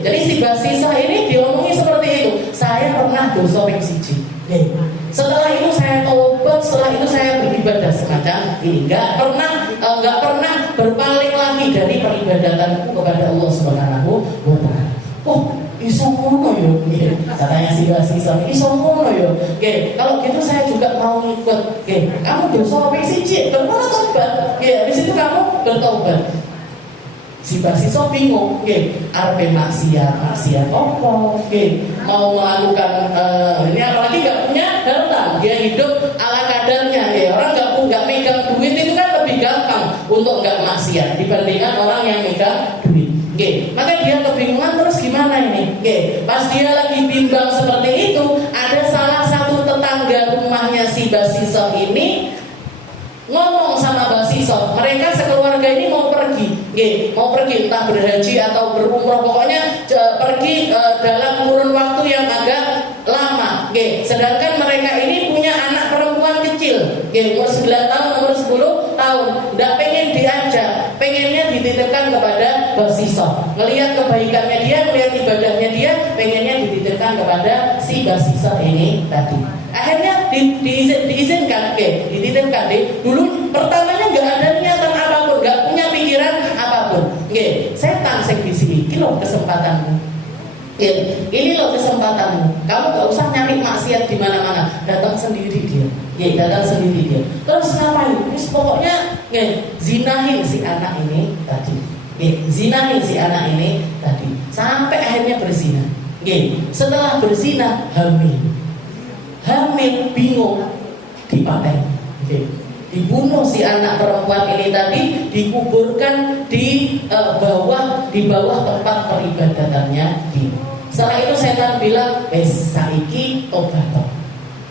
Jadi si Basisah ini diomongi seperti itu. Saya pernah dosa ping 1. Setelah itu saya tobat, setelah itu saya beribadah semacam ini. Gak pernah berpaling lagi dari peribadatanku kepada Allah Subhanahu wa Ta'ala. Oh, iso ngono yo. Katanya si Basisah, iso ngono yo. Kalau gitu saya juga mau ikut. Kamu dosa ping 1, baru tobat. Habis itu kamu bertobat. Si Basisah bingung, arpe maksiat opo, mau melakukan ini apalagi nggak punya harta, dia hidup ala kadarnya, orang nggak megang duit itu kan lebih gampang untuk nggak maksiat dibandingkan orang yang megang duit. Maka dia kebingungan, terus gimana ini? Pas dia lagi bimbang seperti itu, ada salah satu tetangga rumahnya si Basisah ini ngomong sama Basisah, mereka sekeluarga ini mau pergi, entah berhaji atau berumrah, pokoknya pergi dalam kurun waktu yang agak lama. Sedangkan mereka ini punya anak perempuan kecil, umur 9 tahun, umur 10 tahun, nggak pengen diajak, pengennya dititipkan kepada Basisah. Ngelihat kebaikannya dia, ngelihat ibadahnya dia, pengennya dititipkan kepada si Basisah ini tadi. Akhirnya diizinkan, dititipkan. Dulu pertamanya nggak ada niatan apapun, nggak punya pikiran apapun. Setan sing di sini, ini loh kesempatanmu. Ini loh kesempatanmu. Kamu nggak usah nyari maksiat di mana-mana, datang sendiri dia. Datang sendiri dia. Terus ngapain? Pokoknya zinahin si anak ini tadi. Zinahin si anak ini tadi. Sampai akhirnya berzina. Setelah berzina hamil bingung, dipaten, dibunuh si anak perempuan ini tadi, dikuburkan di bawah tempat peribadatannya dia. Setelah itu setan bilang, saiki tobat.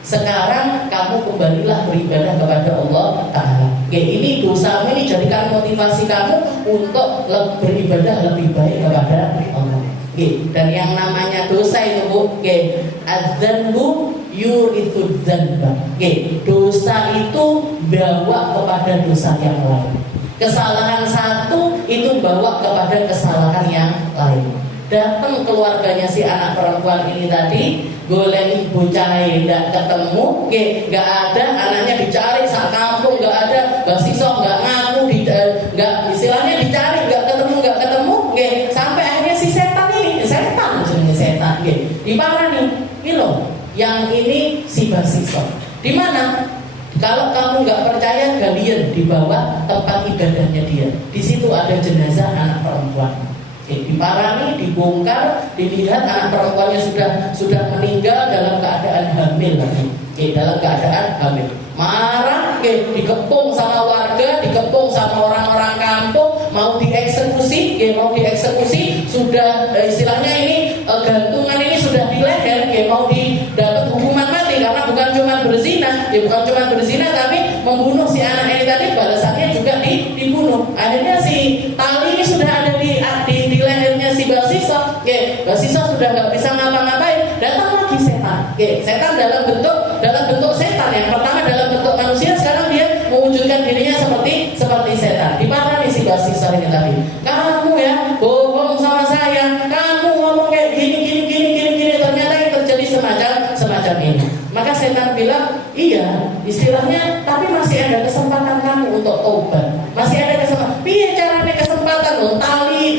Sekarang kamu kembalilah beribadah kepada Allah Ta'ala. Ini dosamu ini jadikan motivasi kamu untuk beribadah lebih baik kepada Allah. Dan yang namanya dosa itu Bu, adzanbu yurithu dzanba. Dosa itu bawa kepada dosa yang lain. Kesalahan satu itu bawa kepada kesalahan yang lain. Datang keluarganya si anak perempuan ini tadi, golek bocah nggak ketemu, nggak ada, anaknya dicari sak kampung nggak ada, Mbak Siso nggak ngaku, nggak istilahnya dicari nggak ketemu, sampai akhirnya si setan jenis setan, diparani, ini loh, yang ini si Mbak Siso, di mana? Kalau kamu nggak percaya, kalian di bawah tempat ibadahnya dia, di situ ada jenazah anak perempuan. Diparani, dibongkar, dilihat anak perempuannya sudah meninggal dalam keadaan hamil lagi. Dalam keadaan hamil. Marah, dikepung sama warga, dikepung sama orang-orang kampung, mau dieksekusi, sudah istilahnya ini gantungan ini sudah di leher, mau didapat hukuman mati karena bukan cuma berzina, tapi membunuh si anak ini tadi, balasannya juga dibunuh. Akhirnya si tali ini sudah ada di lehernya si Mbak Siso, Mbak Siso sudah nggak bisa ngapa-ngapain. Datang lagi setan, setan dalam bentuk setan. Yang pertama dalam bentuk manusia, sekarang dia mewujudkan dirinya seperti setan. Diparani si Mbak Siso ini tadi. Kamu ya bohong sama saya, kamu ngomong kayak gini, ternyata yang terjadi semacam ini. Maka setan bilang, iya, istilahnya, tapi masih ada kesempatan kamu untuk tobat. Masih ada kesempatan. Piye caranya kesempatan loh? Tali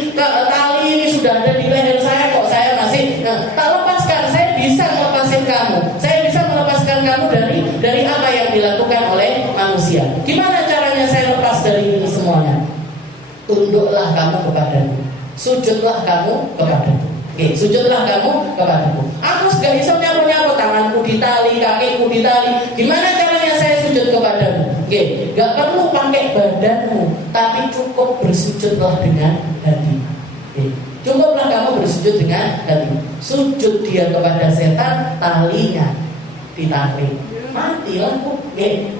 ini sudah ada di leher saya kok, saya masih tak lepaskan. Saya bisa melepaskan kamu. Saya bisa melepaskan kamu dari apa yang dilakukan oleh manusia. Gimana caranya saya lepas dari ini semuanya? Tunduklah kamu kepadaku. Sujudlah kamu kepadaku. Sujudlah kamu kepadaku. Aku gak bisa nyapu-nyapu, tanganku ditali, kakiku ditali. Gimana caranya saya sujud kepadamu? Gak perlu pakai badanmu, tapi cukup bersujudlah dengan hati. Cukuplah kamu bersujud dengan hati. Sujud dia kepada setan, talinya ditarik. Matilah,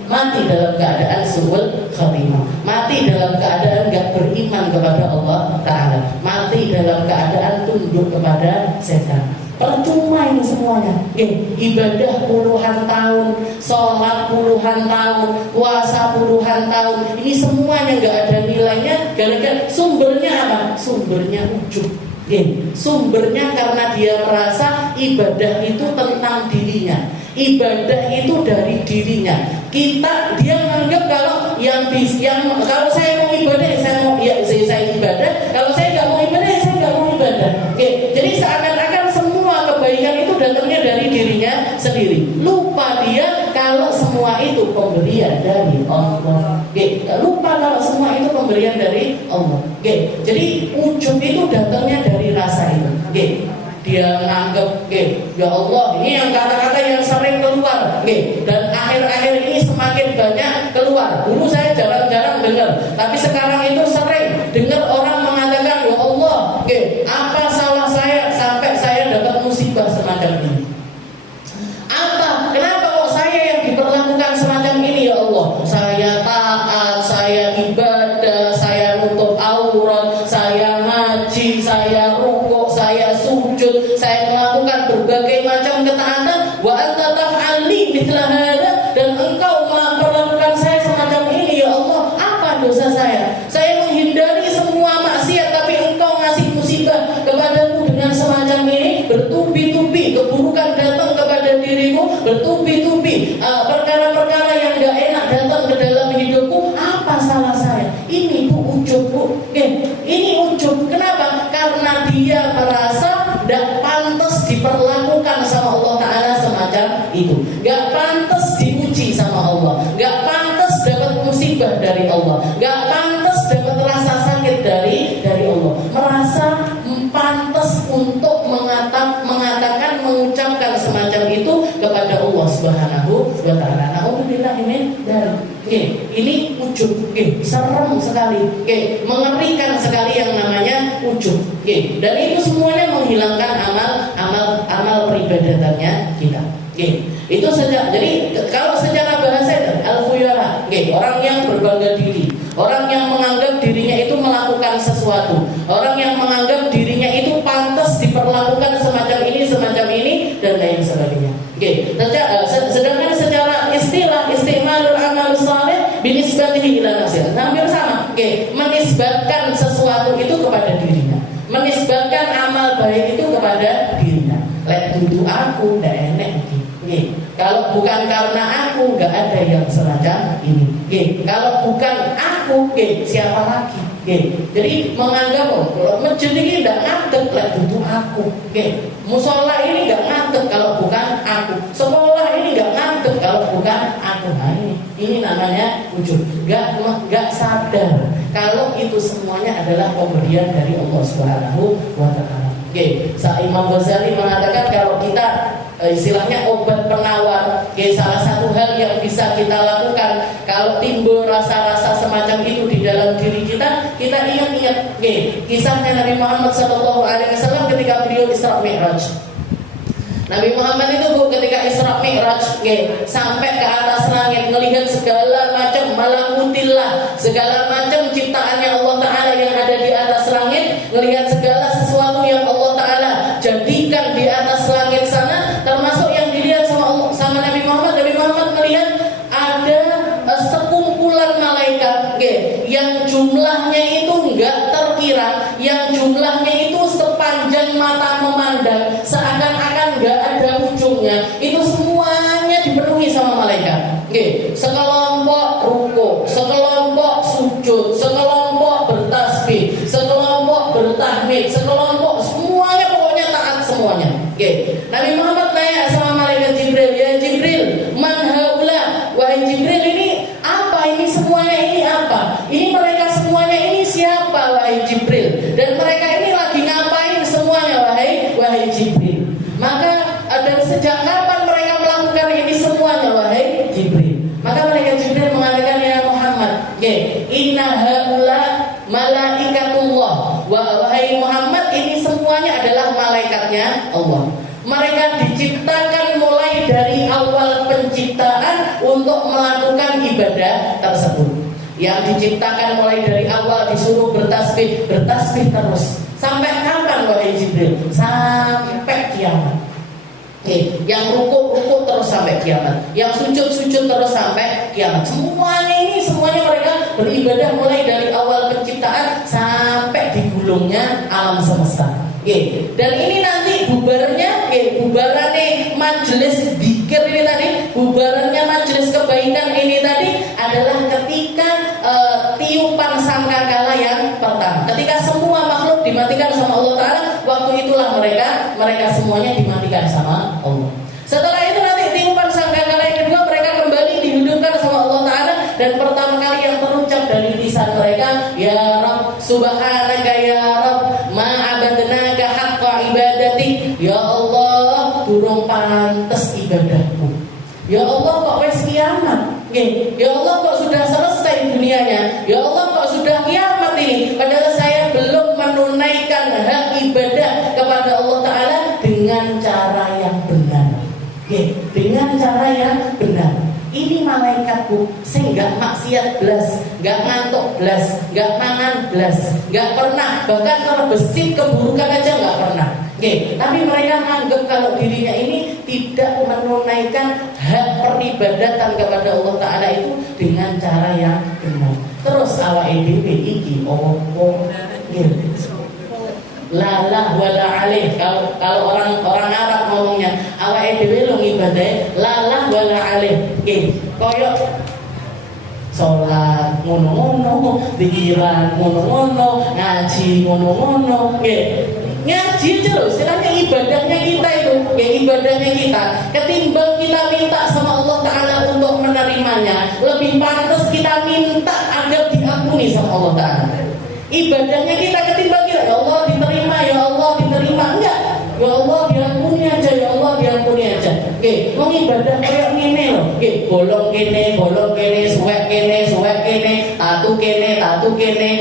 mati dalam keadaan su'ul khatimah, mati dalam keadaan gak beriman kepada Allah Ta'ala, mati dalam keadaan tunduk kepada setan. Percuma ini semuanya. Ibadah puluhan tahun, sholat puluhan tahun, puasa puluhan tahun, ini semuanya gak ada nilainya. Gara-gara sumbernya apa? Sumbernya ujub. Sumbernya karena dia merasa ibadah itu tentang dirinya, ibadah itu dari dirinya. Dia menganggap kalau kalau saya mau ibadah, saya ibadah. Kalau saya nggak mau ibadah, saya nggak mau ibadah. Jadi seakan-akan semua kebaikan itu datangnya dari dirinya sendiri. Lupa dia kalau semua itu pemberian dari Allah. Lupa kalau semua itu pemberian dari Allah. Jadi ujub itu datangnya dari rasa itu. Dia menganggap, ya Allah, ini yang kata-kata yang sering keluar, dan akhir-akhir ini semakin banyak keluar. Dulu saya jarang-jarang dengar, tapi sekarang itu sering dengar orang mengatakan, ya Allah, apa salah saya sampai saya dapat musibah semacam ini? Kenapa kok saya yang diperlakukan semacam ini, ya Allah? Saya taat, saya ibadah, saya nutup aurat, saya ngaji, saya rukuk, saya sujud, saya melakukan berbagai macam ketaatan. Wa anta taf'ali mithla hadza, dan engkau memperlakukan saya semacam ini, ya Allah. Apa dosa saya? Saya menghindari semua maksiat, tapi engkau ngasih musibah kepadaku dengan semacam ini. Bertubi-tubi keburukan datang kepada diriku, bertubi-tubi perkara-perkara yang gak enak datang ke dalam hidupku. Apa salah saya? Ini Bu ujub, Bu. Ini ujub. Kenapa? Karena dia merasa gak pantas diperlakukan sama Allah Ta'ala semacam itu, gak pantas dipuji sama Allah, gak pantas dapat musibah dari Allah, gak pantas dapat rasa sakit dari Allah. Merasa pantas untuk mengatakan, mengucapkan semacam itu kepada Allah Subhanahu wa Ta'ala. Alhamdulillah ini ujub, serem sekali, mengerikan sekali yang namanya ujub, dan itu semuanya menghilangkan amal peribadatannya kita. Itu saja. Jadi kalau secara bahasa al-khuyala, orang yang berbangga diri, orang yang menganggap dirinya itu melakukan sesuatu, orang yang menganggap dirinya itu pantas diperlakukan semacam ini dan lain sebagainya. Sedangkan secara istilah istimalul amal saleh binisbatihi ila nafsihi, hampir sama. Menisbatkan sesuatu itu kepada dirinya, menisbatkan amal baik itu kepada dirinya. Lek dudu aku ndak enek iki. Kalau bukan karena aku nggak ada yang semacam ini. Kalau bukan aku, siapa lagi? Jadi menganggap masjid ini nggak ngadeg lek dudu aku. Musola ini nggak ngadeg kalau bukan aku. Sekolah ini nggak ngadeg kalau bukan aku. Nah ini namanya wujud. Nggak sadar kalau itu semuanya adalah pemberian dari Allah Subhanahu wa Ta'ala. Imam Ghazali mengatakan kalau kita istilahnya obat penawar, salah satu hal yang bisa kita lakukan kalau timbul rasa-rasa semacam itu di dalam diri kita ingat-ingat kisahnya Nabi Muhammad SAW ketika beliau Isra Mi'raj. Nabi Muhammad itu ketika Isra Mi'raj sampai ke atas langit, melihat segala macam malakutillah, segala macam ciptaannya Allah Ta'ala yang ada di atas langit, melihat segala sesuatu yang Allah Ta'ala jadikan di atas langit sana, termasuk yang dilihat sama Nabi Muhammad. Nabi Muhammad melihat ada sekumpulan malaikat yang jumlahnya itu enggak terkira, yang jumlahnya itu sepanjang mata memandang, seakan-akan enggak ada ujungnya. Itu semuanya dipenuhi sama malaikat. Sekelompok ruku, sekelompok sujud, sekelompok bertasbih, sekelompok bertahmid, sekelompok semuanya pokoknya taat semuanya. Nabi Muhammad tanya sama malaikat Jibril, ya Jibril, man haula? Wahai Jibril, ini apa? Ini semuanya ini apa? Ini mereka semuanya ini siapa wahai Jibril? Dan mereka ini lagi ngapain semuanya wahai Jibril? Maka dan sejak kapan mereka melakukan ini semuanya wahai Jibril? Maka malaikat Jibril mengatakan, ya Muhammad, inna haula malaikatullah. Wahai Muhammad, ini semuanya adalah malaikatnya Allah. Mereka diciptakan mulai dari awal penciptaan untuk melakukan ibadah tersebut. Yang diciptakan mulai dari awal disuruh bertasbih terus. Sampai kapan wahai Jibril? Sampai kiamat. Yang ruku terus sampai kiamat, yang sujud terus sampai kiamat. Semuanya mereka beribadah mulai dari awal penciptaan sampai digulungnya alam semesta. Dan ini nanti bubarannya majelis dzikir ini tadi, bubarannya majelis kebaikan ini tadi adalah ketika tiupan sangkakala yang pertama. Ketika semua makhluk dimatikan sama Allah Ta'ala, waktu itulah mereka semuanya dimatikan sama Allah. Setelah itu nanti tiupan sangkakala yang kedua, mereka kembali dihidupkan sama Allah Ta'ala. Dan pertama kali yang terucap dari lisan mereka, ya Rabb, subhanaka ya Rabb, ma'abadnaka haqqa ibadati. Ya Allah, durung pantes ibadahku. Ya Allah, kok wis kiamat. Ya Allah, kok sudah selesai dunianya. Ya Allah, kok sudah kiamat ini, padahal saya belum menunaikan hak ibadah kepada Allah Ta'ala dengan cara yang benar. Dengan cara yang benar. Ini malaikatku, saya gak maksiat belas, gak ngantuk belas, gak mangan belas, gak pernah, bahkan kalau besit keburukan aja gak pernah. Tapi mereka menganggap kalau dirinya ini tidak menunaikan hak peribadatan kepada Allah Ta'ala itu dengan cara yang benar. Terus awake dhewe iki opo? Lalah wala alih. Kalau orang Arab ngomongnya, awake dhewe lu ngibadahe lalah wala alih. Koyok salat ngono-ngono, pikiran ngono-ngono, ngaji ngono-ngono. Ngaji aja loh, istilahnya ibadahnya kita itu, ibadahnya kita. Ketimbang kita minta sama Allah Ta'ala untuk menerimanya, lebih pantas kita minta agar diampuni sama Allah Ta'ala. Ibadahnya kita ketimbang kita, ya Allah diterima, ya Allah diterima. Enggak, ya Allah diampuni aja, ya Allah diampuni aja. Mau ibadah kayak ngene loh, bolong kene, suwek kene, tatu kene,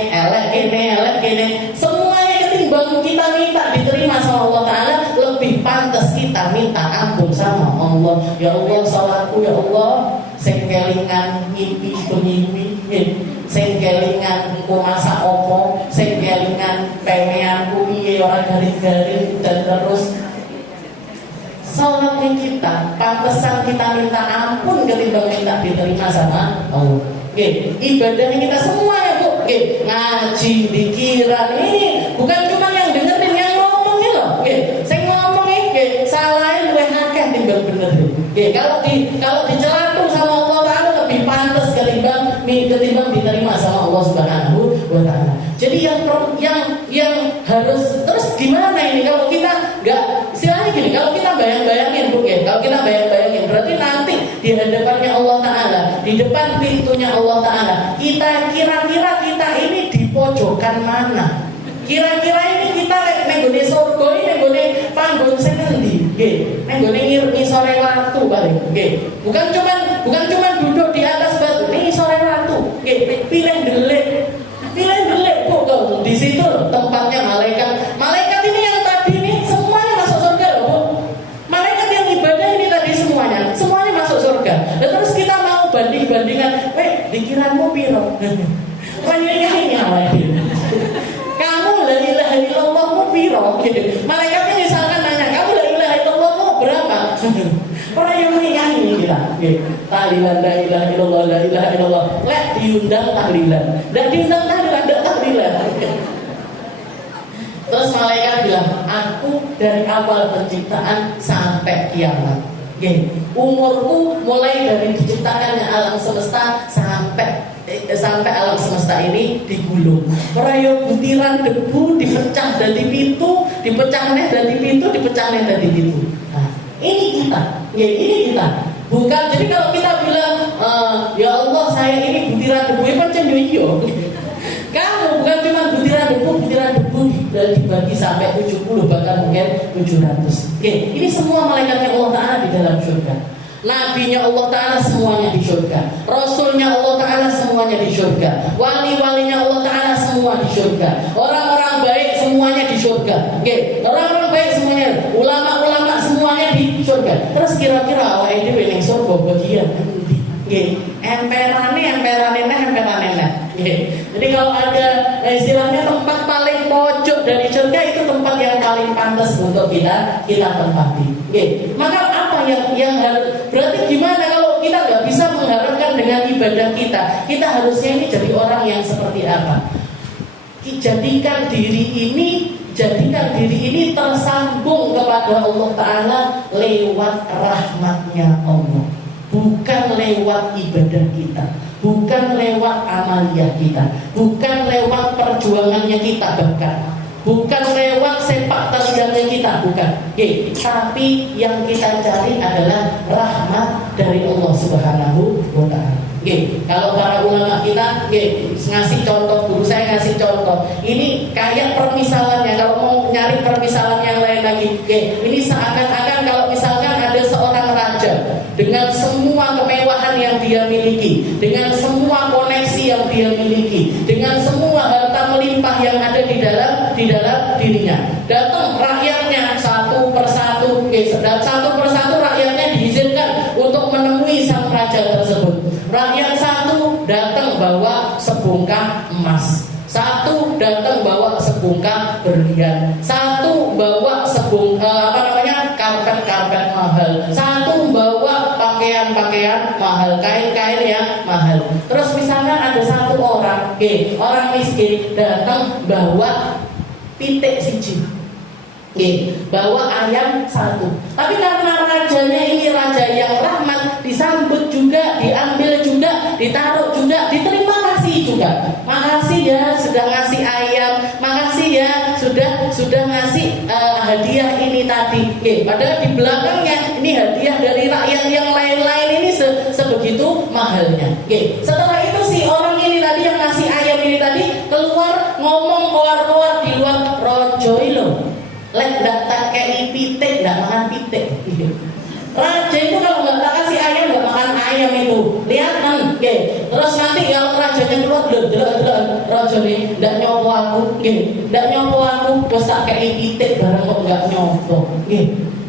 elek kene. Semuanya ketimbang kita minta diterima sama Allah Ta'ala, lebih pantas kita kita minta ampun sama Allah. Ya Allah, salahku ya Allah, sing kelingan ngimpi bengi, sing kelingan engko masak opo, sing kelingan pemeanku piye ora garing-garing, dan terus salat kita pantesan kita minta ampun ketimbang minta diterima sama Allah. Ibadahnya kita semua ya Bu, ngaji, dikiran ini bukan cuma yang dengerin, yang ngomongin loh. Saya ngomong ini salahin luwih akeh timbang bener. Kalau dicelantung sama Allah Taala lebih pantas ketimbang diterima sama Allah Subhanahu wa Taala. Jadi yang harus terus gimana ini kalau kita nggak istilahnya gini, kalau kita bayangin Bu, kalau kita bayangin berarti nanti di hadapannya Allah Taala, di depan pintunya Allah Taala, kita kira-kira kita ini di pojokan mana? Kira-kira ini kita nenggone surga ini nenggone panggon sing endi? Nenggone ngisore watu paling. Bukan cuman duduk di atas batu, ngisore watu. Pilih delik Bu, di situ tempatnya malaikat. Malaikat ini yang tadi ini semuanya masuk surga loh Bu. Malaikat yang ibadah ini tadi semuanya masuk surga. Dan terus kita mau banding-bandingan, dikiramu piro? Ini awake. Kamu la ilaha illallahmu piro? Malaikatnya misalkan nanya, kamu la ilaha illallahmu berapa? Orang yang menyanyi kita, tahlilan la ilaha illallah, la ilaha illallah. Lek diundang tahlilan, dan diundang tahlilan, tidak tahlilan. Terus malaikat bilang, aku dari awal penciptaan sampai kiamat. Umurku mulai dari diciptakannya alam semesta sampai alam semesta ini digulung. Rayo butiran debu dipecah dari pintu, dipecah dari pintu, dipecah dari pintu. Nah, ini kita. Bukan, jadi kalau kita bilang, ya Allah saya ini butiran debu, pancen yo iya. Kamu bukan cuma butiran debu dibagi sampai 70 bahkan mungkin 700. Ini semua malaikatnya Allah Taala di dalam surga. Nabinya Allah Ta'ala semuanya di surga, Rasulnya Allah Ta'ala semuanya di surga, wali-walinya Allah Ta'ala semua di surga, orang-orang baik semuanya di surga. Orang-orang baik semuanya, ulama-ulama semuanya di surga. Terus kira-kira awake dhewe ning surga bagian endi? Emperane. Jadi kalau ada istilahnya tempat paling pojok dari surga, itu tempat yang paling pantas untuk kita tempati. Maka apa yang harus, berarti gimana kalau kita nggak bisa mengharapkan dengan ibadah kita? Kita harusnya ini jadi orang yang seperti apa? Jadikan diri ini tersambung kepada Allah Ta'ala lewat rahmatnya Allah, bukan lewat ibadah kita, bukan lewat amalia kita, bukan lewat perjuangannya kita, bahkan bukan lewat sepak terjangnya kita, bukan. Tapi yang kita cari adalah rahmat dari Allah Subhanahu wa Ta'ala. Kalau para ulama kita ngasih contoh, guru saya ngasih contoh, ini kayak permisalannya. Kalau mau nyari permisalan yang lain lagi, ini seakan-akan kalau misalkan ada seorang raja dengan semua kemewahan yang dia miliki, dengan semua koneksi yang dia miliki, dengan semua harta melimpah yang ada di dalam dirinya. Datang rakyatnya satu persatu rakyatnya diizinkan untuk menemui sang raja tersebut. Rakyat satu datang bawa sebungkam emas, satu datang bawa sebungkam berlian, satu bawa karpet mahal, satu bawa pakaian mahal, kain yang mahal. Terus misalnya ada satu orang miskin datang bawa pitik siji, bawa ayam satu. Tapi karena rajanya ini raja yang rahmat, disambut juga, diambil juga, ditaruh juga, diterima kasih juga. Makasih ya sudah ngasih ayam, makasih ya sudah ngasih hadiah ini tadi. Padahal di belakangnya ini hadiah dari rakyat yang lain-lain ini sebegitu mahalnya. Setelah itu si orang ini tadi yang ngasih ayam ini tadi keluar di luar, rojo ilo lek ndak tak kei pitik, ndak makan pitik. Raja itu kalau nggak kasih ayam, nggak makan ayam itu. Lihat kan, terus nanti kalau rajanya keluar, raja nih ndak nyopo aku, terus tak kei pitik barang kok nggak nyopo.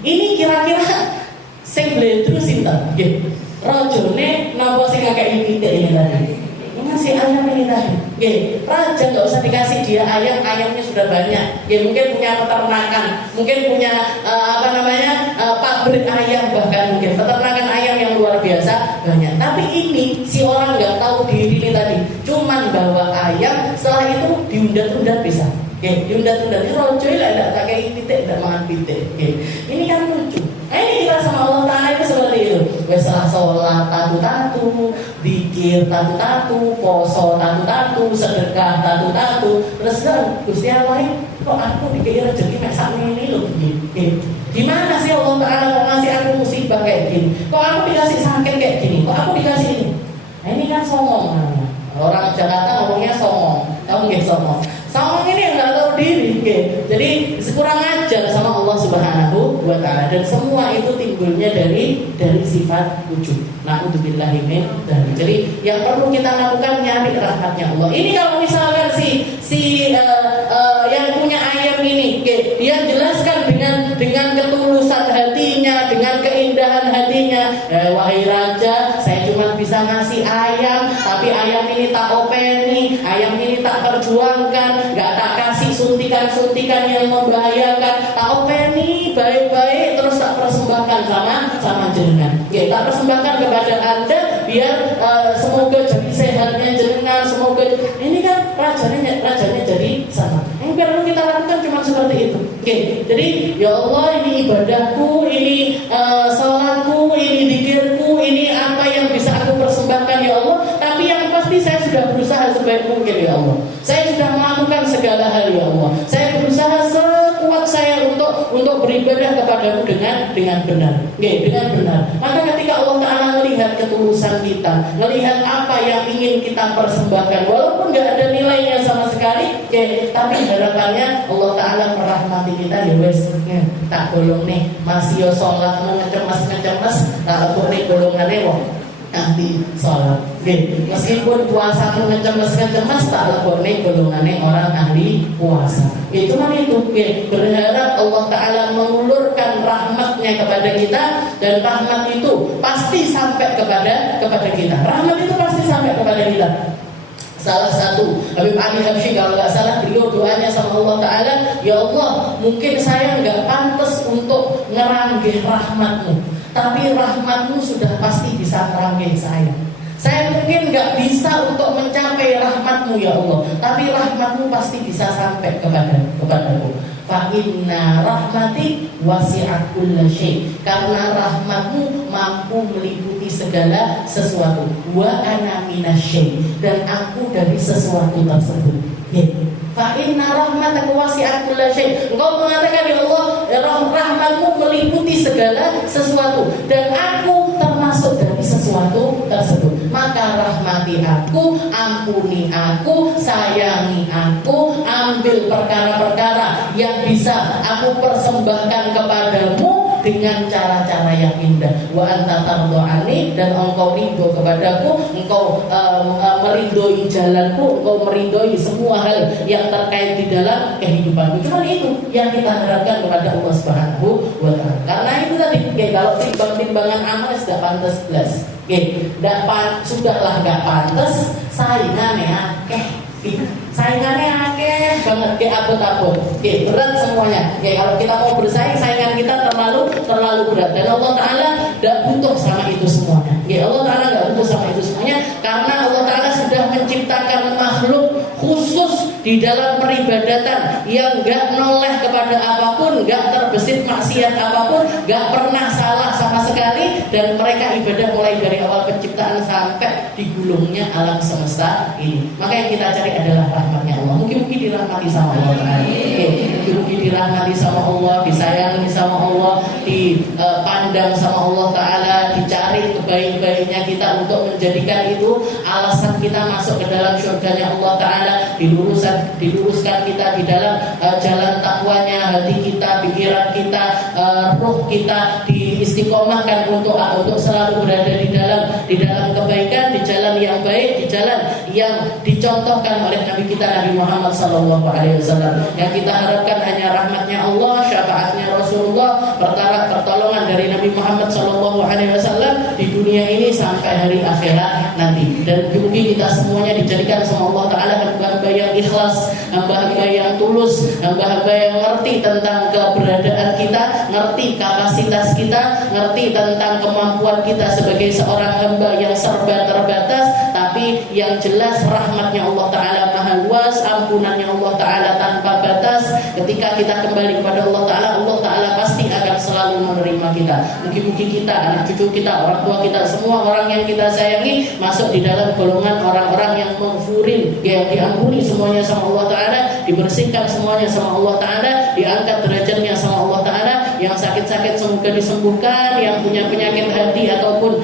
Ini kira-kira sing bledru sinten? Nggih. Rajane napa sing ngakei pitik ini tadi? Masih ayam ini tadi. Nggih, raja nggak usah dikasih dia ayam, ayamnya sudah banyak. Nggih, mungkin punya peternakan, mungkin punya pabrik ayam, bahkan mungkin peternakan ayam yang luar biasa banyak. Tapi ini si orang nggak tahu diri ini tadi, cuman bawa ayam, setelah itu diundat-undat bisa. Oke, diundat-undat ini rojo lah, tidak pakai pitik, tidak makan pitik. Oke, ini kan lucu. Ini kita sama Allah Ta'ala itu seperti itu. Setelah sholat tatu-tatu, zikir tatu-tatu, poso tatu-tatu, sedekah tatu-tatu. Terus kan Gusti Allah, kok aku dikira rezeki mek sakmene ini loh. Gimana sih Allah Ta'ala kok ngasih aku musibah kayak gini? Kok aku dikasih sakit kayak gini? Kok aku dikasih ini? Nah, ini kan songong namanya. Orang Jakarta ngomongnya songong. Kamu nggih songong. Songong ini yang nggak tahu diri. Jadi kurang ajar sama Allah Subhanahu wa Ta'ala, dan semua itu timbulnya dari sifat wujud. Na'udzubillahi min dzalik. Jadi yang perlu kita lakukan nyari rahmatnya Allah. Ini kalau misalkan si yang punya ayam ini, dia jelaskan dengan ketulusan hatinya, dengan keindahan hatinya. Wahai raja, saya cuma bisa ngasih ayam, tapi ayam ini tak openi, ayam ini tak perjuangkan, nggak tak kasih suntikan-suntikan yang membahayakan, tak openi baik-baik, terus tak persembahkan sama jenengan. Ya, tak persembahkan kepada Anda biar semoga jadi sehatnya jenengan, semoga ini kan rajanya jadi sama. Yang perlu kita lakukan cuma seperti itu. Oke, jadi ya Allah, ini ibadahku, ini sholatku, ini zikirku, ini apa yang bisa aku persembahkan ya Allah. Tapi yang pasti saya sudah berusaha sebaik mungkin ya Allah. Saya sudah melakukan segala hal ya Allah. Saya berusaha sekuat saya untuk beribadah kepadamu dengan benar. Oke, dengan benar. Maka ketika Allah Ta'ala melihat ketulusan kita, melihat apa yang ingin kita persembahkan, walaupun nggak ada nilainya sama sekali, tapi harapannya Allah Ta'ala merahmati kita. Ya wes, tak bolong nih, masih yo sholat mau ngecemas, tak bolong nih golongannya wong nanti sholat. Meskipun puasa ngecemas tak lebih golongannya orang ahli puasa. Itu berharap Allah Ta'ala mengulurkan rahmatnya kepada kita, dan rahmat itu pasti sampai kepada kita. Rahmat itu pasti sampai kepada kita. Salah satu Habib Ali Habsyi kalau nggak salah, beliau doanya sama Allah Ta'ala, ya Allah, mungkin saya nggak pantas untuk ngeranggih rahmatmu, tapi rahmatmu sudah pasti bisa ngeranggih saya. Saya mungkin nggak bisa untuk mencapai rahmatmu ya Allah, tapi rahmatmu pasti bisa sampai kepadaku. Fa inna rahmati wasi'at kulla syai. Karena rahmatmu mampu meliputi segala sesuatu. Wa ana minasy, dan aku dari sesuatu tersebut. Fa inna rahmataka wasi'at kulla syai. Engkau mengatakan ya Allah, rahmatmu meliputi segala sesuatu, dan aku termasuk dari sesuatu tersebut. Maka rahmati aku, ampuni aku, sayangi aku, ambil perkara-perkara yang bisa aku persembahkan kepadamu dengan cara-cara yang indah. Wa anta tardo'ani, dan engkau ridho kepadaku, engkau meridhoi jalanku, engkau meridhoi semua hal yang terkait di dalam kehidupanku. Cuma itu yang kita harapkan kepada Allah Subhanahu wa Ta'ala. Karena itu tadi, kalau timbangan amal sudah pantas jelas. Sudahlah nggak pantas, saingannya akeh banget, abot-abot, berat semuanya. Kalau kita mau bersaing, saingan kita terlalu berat, dan Allah Ta'ala tidak butuh sama itu semuanya. Allah Ta'ala nggak butuh sama itu semuanya, karena Allah Ta'ala sudah menciptakan makhluk khusus di dalam peribadatan yang nggak noleh kepada apapun, nggak terbesit maksiat apapun, nggak pernah salah sama sekali, dan mereka ibadah mulai dari awal penciptaan sampai digulungnya alam semesta ini. Maka yang kita cari adalah rahmatnya Allah. Mungkin dirahmati sama Allah, mungkin dirahmati sama Allah, disayangi sama Allah, dipandang sama Allah Ta'ala, dicari kebaik-baiknya kita untuk menjadikan itu alasan kita masuk ke dalam surganya Allah Ta'ala, diluruskan kita di dalam jalan takwanya, hati kita, pikiran kita, ruh kita diistiqomahkan untuk selalu berada di dalam kebaikan, di jalan yang baik, di jalan yang dicontohkan oleh Nabi kita Nabi Muhammad SAW. Yang kita harapkan hanya rahmatnya Allah, syafaatnya Rasulullah, pertolongan dari Nabi Muhammad SAW di dunia ini sampai hari akhirat nanti. Dan mungkin kita semuanya dijadikan sama Allah Ta'ala hamba-hamba yang ikhlas, hamba-hamba yang tulus, hamba-hamba yang ngerti tentang keberadaan kita, ngerti kapasitas kita, ngerti tentang kemampuan kita sebagai seorang hamba yang serba terbatas. Tapi yang jelas rahmatnya Allah Ta'ala maha luas, ampunannya Allah Ta'ala tanpa batas. Ketika kita kembali kepada Allah Ta'ala, Allah Ta'ala pasti akan selalu menerima kita. Mungkin kita, anak cucu kita, orang tua kita, semua orang yang kita sayangi masuk di dalam golongan orang-orang yang maghfurin, yang diampuni semuanya sama Allah Ta'ala, dibersihkan semuanya sama Allah Ta'ala, diangkat derajatnya sama Allah Ta'ala. Yang sakit-sakit semoga disembuhkan, yang punya penyakit hati ataupun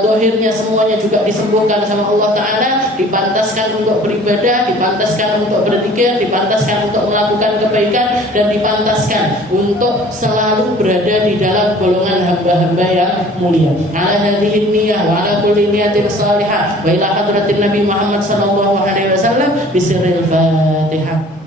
dohirnya semuanya juga disembuhkan sama Allah Ta'ala, dipantaskan untuk beribadah, dipantaskan untuk berzikir, dipantaskan untuk melakukan kebaikan, dan dipantaskan untuk selalu berada di dalam golongan hamba-hamba yang mulia. Ala hadhihi niyyah wa ala kulli niyatin salihah wa ila hadratin Nabi Muhammad sallallahu alaihi wasallam bisirril Fatihah.